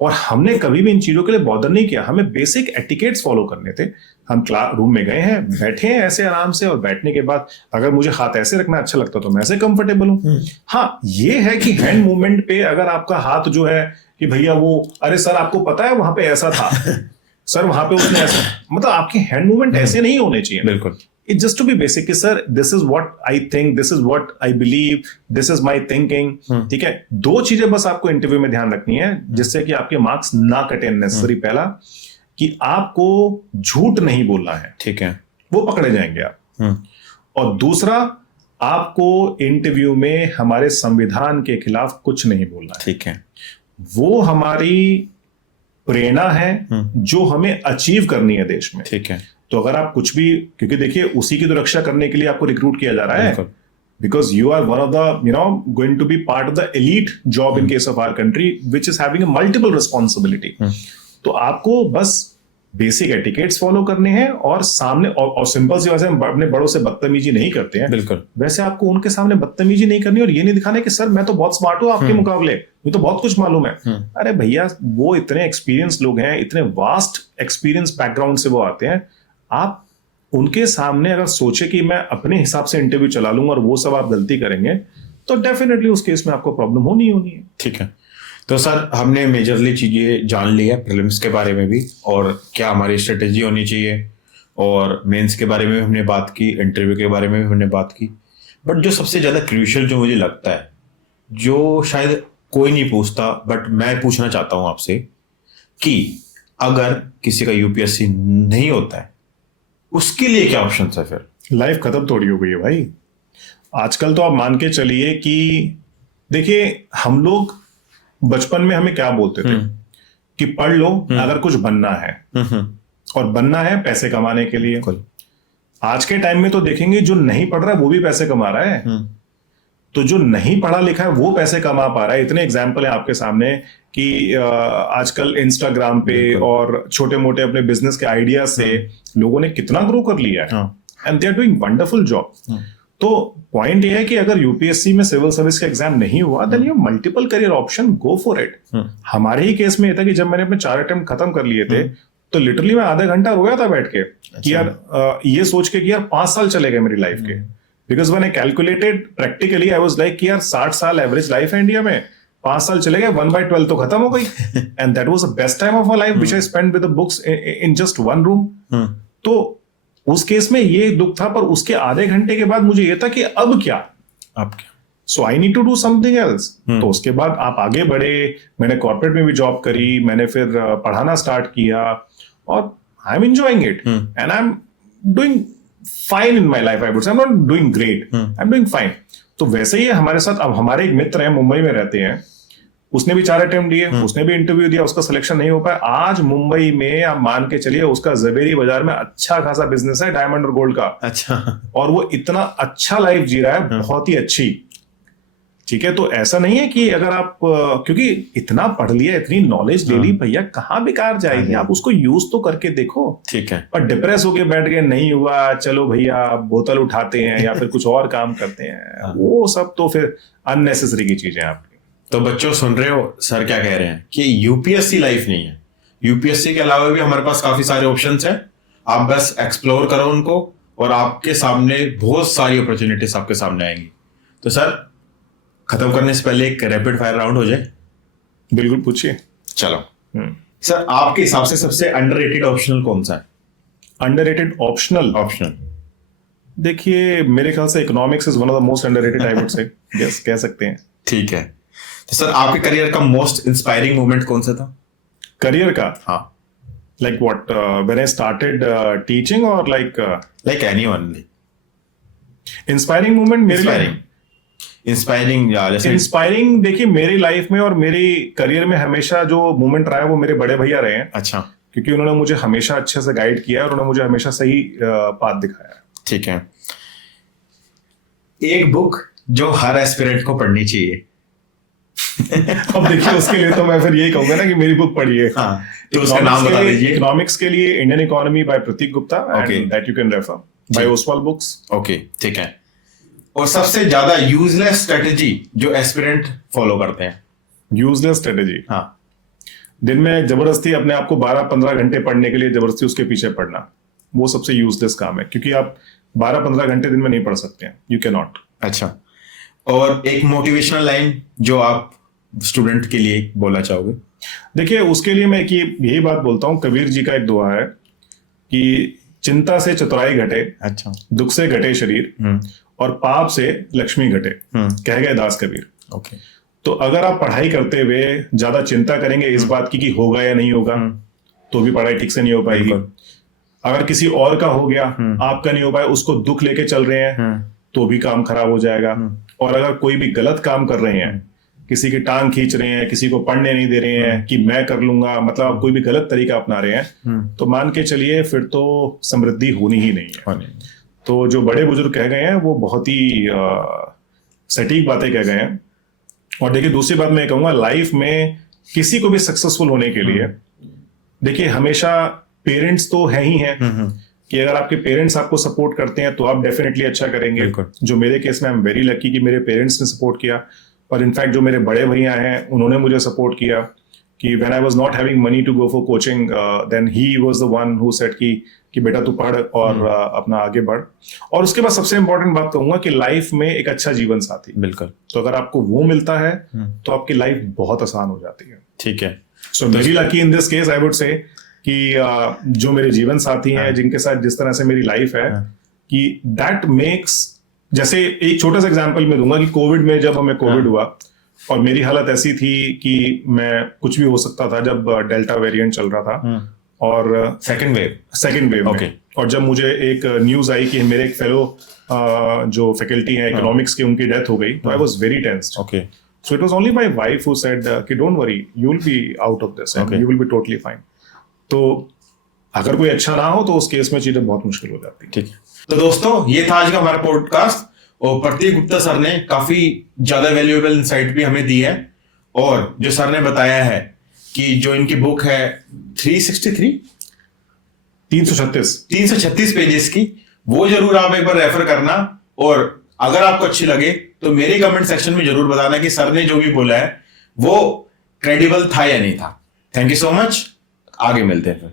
और हमने कभी भी इन चीजों के लिए बॉदर नहीं किया, हमें बेसिक एटिकेट्स फॉलो करने थे। हम क्लास रूम में गए हैं, बैठे हैं ऐसे आराम से, और बैठने के बाद अगर मुझे हाथ ऐसे रखना अच्छा लगता तो मैं ऐसे कंफर्टेबल हूं। हाँ, ये है कि हैंड मूवमेंट पे अगर आपका हाथ जो है कि भैया वो, अरे सर आपको पता है वहां पे ऐसा था सर वहां पे उसने ऐसा, मतलब आपके हैंड मूवमेंट ऐसे नहीं होने चाहिए। बिल्कुल। It's just to be basic कि sir this is what I think, this is what I believe, this is my thinking. ठीक है, दो चीजें बस आपको इंटरव्यू में ध्यान रखनी है जिससे कि आपके मार्क्स ना कटे नेसेसरी। पहला कि आपको झूठ नहीं बोलना है, ठीक है, वो पकड़े जाएंगे आप। और दूसरा, आपको इंटरव्यू में हमारे संविधान के खिलाफ कुछ नहीं बोलना है। ठीक है, वो हमारी प्रेरणा है जो हमें अचीव करनी है देश में। ठीक है। तो अगर आप कुछ भी, क्योंकि देखिए उसी की तो रक्षा करने के लिए आपको रिक्रूट किया जा रहा है, because you are one of the going to be part of the elite job in case of our country which is having multiple responsibility. तो आपको बस बेसिक एटिकेट्स फॉलो करने हैं और सामने, और सिंपल सी वैसे हम अपने बड़ों से बदतमीजी नहीं करते हैं, बिल्कुल, वैसे आपको उनके सामने बदतमीजी नहीं करनी और ये नहीं दिखाना कि सर मैं तो बहुत स्मार्ट हूं आपके मुकाबले, मुझे तो बहुत कुछ मालूम है। अरे भैया, वो इतने एक्सपीरियंस लोग हैं, इतने वास्ट एक्सपीरियंस बैकग्राउंड से वो आते हैं। आप उनके सामने अगर सोचे कि मैं अपने हिसाब से इंटरव्यू चला लूंगा और वो सब आप गलती करेंगे, तो डेफिनेटली उस केस में आपको प्रॉब्लम होनी है। ठीक है, तो सर हमने मेजरली चीजें जान ली है, प्रीलिम्स के बारे में भी और क्या हमारी स्ट्रेटेजी होनी चाहिए, और मेंस के बारे में हमने बात की, इंटरव्यू के बारे में भी हमने बात की। बट जो सबसे ज्यादा क्रूशियल जो मुझे लगता है, जो शायद कोई नहीं पूछता बट मैं पूछना चाहता हूं आपसे, कि अगर किसी का यूपीएससी नहीं होता है उसके लिए क्या ऑप्शन है? फिर लाइफ खत्म थोड़ी हो गई है भाई। आजकल तो आप मान के चलिए कि देखिए, हम लोग बचपन में हमें क्या बोलते थे कि पढ़ लो अगर कुछ बनना है, और बनना है पैसे कमाने के लिए। आज के टाइम में तो देखेंगे जो नहीं पढ़ रहा है वो भी पैसे कमा रहा है, तो जो नहीं पढ़ा लिखा है वो पैसे कमा पा रहा है। इतने एग्जाम्पल है आपके सामने कि आजकल इंस्टाग्राम पे और छोटे मोटे अपने बिजनेस के आइडिया से लोगों ने कितना ग्रो कर लिया है, and they are doing wonderful job. तो पॉइंट ये है कि अगर यूपीएससी में सिविल सर्विस का एग्जाम नहीं हुआ, then you multiple career option, go for it. हमारे ही केस में ये था कि जब मैंने अपने 4 अटेम्प्ट खत्म कर लिए थे, तो लिटरली मैं आधा घंटा रोया था बैठ के कि यार ये सोच के कि यार 5 साल चले गए मेरी लाइफ के। Because when I calculated practically, I was like कि यार 60 साल एवरेज लाइफ है इंडिया में, 5 साल चले गए, 1/12 तो खत्म हो गई। And that was the best time of my life which I spent with the books in just one room. तो उस केस में ये दुख था, पर उसके आधे घंटे के बाद मुझे ये था कि अब क्या, so I need to do something else. तो उसके बाद आप आगे बढ़े, मैंने कॉर्पोरेट में भी जॉब करी, मैंने फिर पढ़ाना स्टार्ट किया, और I am enjoying it and I am doing fine in my life. I would से आई am not doing great, I am doing fine. तो वैसे ही हमारे साथ, अब हमारे एक मित्र हैं, मुंबई में रहते हैं, उसने भी 4 अटेम्प्ट दिए, उसने भी इंटरव्यू दिया, उसका सिलेक्शन नहीं हो पाया। आज मुंबई में आप मान के चलिए उसका जवेरी बाजार में अच्छा खासा बिजनेस है, डायमंड और गोल्ड का। अच्छा। और वो इतना अच्छा लाइफ जी रहा है, बहुत ही अच्छी। ठीक है, तो ऐसा नहीं है कि अगर आप क्योंकि इतना पढ़ लिया, इतनी नॉलेज ले ली भैया, कहाँ बेकार जाएगी, आप उसको यूज तो करके देखो। ठीक है। पर डिप्रेस होके बैठ गए, नहीं हुआ, चलो भैया बोतल उठाते हैं या फिर कुछ और काम करते हैं, वो सब तो फिर अननेसेसरी की चीजें आपकी। तो बच्चों सुन रहे हो सर क्या कह रहे हैं कि यूपीएससी लाइफ नहीं है, यूपीएससी के अलावा भी हमारे पास काफी सारे ऑप्शंस हैं, आप बस एक्सप्लोर करो उनको और आपके सामने बहुत सारी अपॉर्चुनिटीज आपके सामने आएंगी। तो सर खत्म करने से पहले एक रैपिड फायर राउंड हो जाए। बिल्कुल, पूछिए। चलो सर, आपके हिसाब से सबसे अंडररेटेड ऑप्शनल कौन सा है? Underrated optional? देखिए मेरे ख्याल से economics is one of the most underrated, I would से, यस कह सकते हैं। ठीक है। तो सर आपके करियर का मोस्ट इंस्पायरिंग मोमेंट कौन सा था? करियर का? हाँ। Like what, when I started teaching और लाइक एनीवन? इंस्पायरिंग मोमेंट मेरे लिए? इंस्पायरिंग देखिए मेरी लाइफ में और मेरी करियर में हमेशा जो मोमेंट रहा है वो मेरे बड़े भैया रहे हैं। अच्छा। क्योंकि उन्होंने मुझे हमेशा अच्छे से गाइड किया है और उन्होंने मुझे हमेशा सही पाथ दिखाया है। ठीक है। एक बुक जो हर एस्पिरेंट को पढ़नी चाहिए। अब देखिए उसके लिए तो मैं फिर यही कहूंगा ना कि मेरी बुक पढ़िए। हाँ, तो उसका नाम बता दीजिए। इकोनॉमिक्स के लिए Indian economy by Pratik Gupta, and that you can refer by Oswal books. Okay, ठीक है। और सबसे ज्यादा यूजलेस स्ट्रेटेजी जो एस्पिरेंट फॉलो करते हैं? Useless strategy? हाँ। दिन में जबरदस्ती अपने आप को 12-15 घंटे पढ़ने के लिए जबरदस्ती उसके पीछे पढ़ना, वो सबसे यूजलेस काम है, क्योंकि आप 12-15 घंटे दिन में नहीं पढ़ सकते हैं, यू कैन नॉट। अच्छा। और एक मोटिवेशनल लाइन जो आप स्टूडेंट के लिए बोलना चाहोगे? देखिए उसके लिए मैं यही बात बोलता हूँ, कबीर जी का एक दुआ है कि चिंता से चतुराई घटे, अच्छा, दुख से घटे शरीर, और पाप से लक्ष्मी घटे, कह गए दास कबीर। ओके। तो अगर आप पढ़ाई करते हुए ज्यादा चिंता करेंगे इस बात की कि होगा या नहीं होगा, तो भी पढ़ाई ठीक से नहीं हो पाएगी। अगर किसी और का हो गया, आपका नहीं हो पाया, उसको दुख लेके चल रहे हैं, तो भी काम खराब हो जाएगा। और अगर कोई भी गलत काम कर रहे हैं, किसी की टांग खींच रहे हैं, किसी को पढ़ने नहीं दे रहे हैं कि मैं कर लूंगा, मतलब आप कोई भी गलत तरीका अपना रहे हैं, तो मान के चलिए फिर तो समृद्धि होनी ही नहीं है। तो जो बड़े बुजुर्ग कह गए हैं वो बहुत ही सटीक बातें कह गए हैं। और देखिए दूसरी बात मैं कहूंगा, लाइफ में किसी को भी सक्सेसफुल होने के लिए देखिए हमेशा पेरेंट्स तो है ही हैं, कि अगर आपके पेरेंट्स आपको सपोर्ट करते हैं तो आप डेफिनेटली अच्छा करेंगे। जो मेरे केस में आई एम वेरी लकी कि मेरे पेरेंट्स ने सपोर्ट किया, और इनफैक्ट जो मेरे बड़े भैया हैं उन्होंने मुझे सपोर्ट किया कि when I was not having money to go for coaching, then he was the one who said कि बेटा तू पढ़ और अपना आगे बढ़। और उसके बाद सबसे इंपॉर्टेंट बात कहूंगा कि लाइफ में एक अच्छा जीवन साथी, बिल्कुल, तो अगर आपको वो मिलता है तो आपकी लाइफ बहुत आसान हो जाती है। ठीक है। So very lucky in this case, I would से कि जो मेरे जीवन साथी हैं, जिनके साथ जिस तरह से मेरी लाइफ है, कि दैट मेक्स, जैसे एक छोटा सा एग्जांपल मैं दूंगा कि कोविड में जब हमें कोविड हुआ और मेरी हालत ऐसी थी कि मैं कुछ भी हो सकता था, जब डेल्टा वेरिएंट चल रहा था और सेकंड वेव में, और जब मुझे एक न्यूज आई कि मेरे एक फेलो जो फैकल्टी है इकोनॉमिक्स की, उनकी डेथ हो गई, तो I was very tensed. Okay. So it was only my wife who said कि don't worry, you will be out of this and you will be totally fine. तो अगर कोई अच्छा ना हो तो उस केस में चीजें बहुत मुश्किल हो जाती है। ठीक है। तो दोस्तों ये था आज का हमारा पॉडकास्ट, और प्रतीक गुप्ता सर ने काफी ज्यादा वैल्यूएबल इंसाइट भी हमें दी है, और जो सर ने बताया है कि जो इनकी बुक है 336 पेजेस की, वो जरूर आप एक बार रेफर करना, और अगर आपको अच्छी लगे तो मेरे कमेंट सेक्शन में जरूर बताना कि सर ने जो भी बोला है वो क्रेडिबल था या नहीं था। थैंक यू सो मच, आगे मिलते हैं फिर।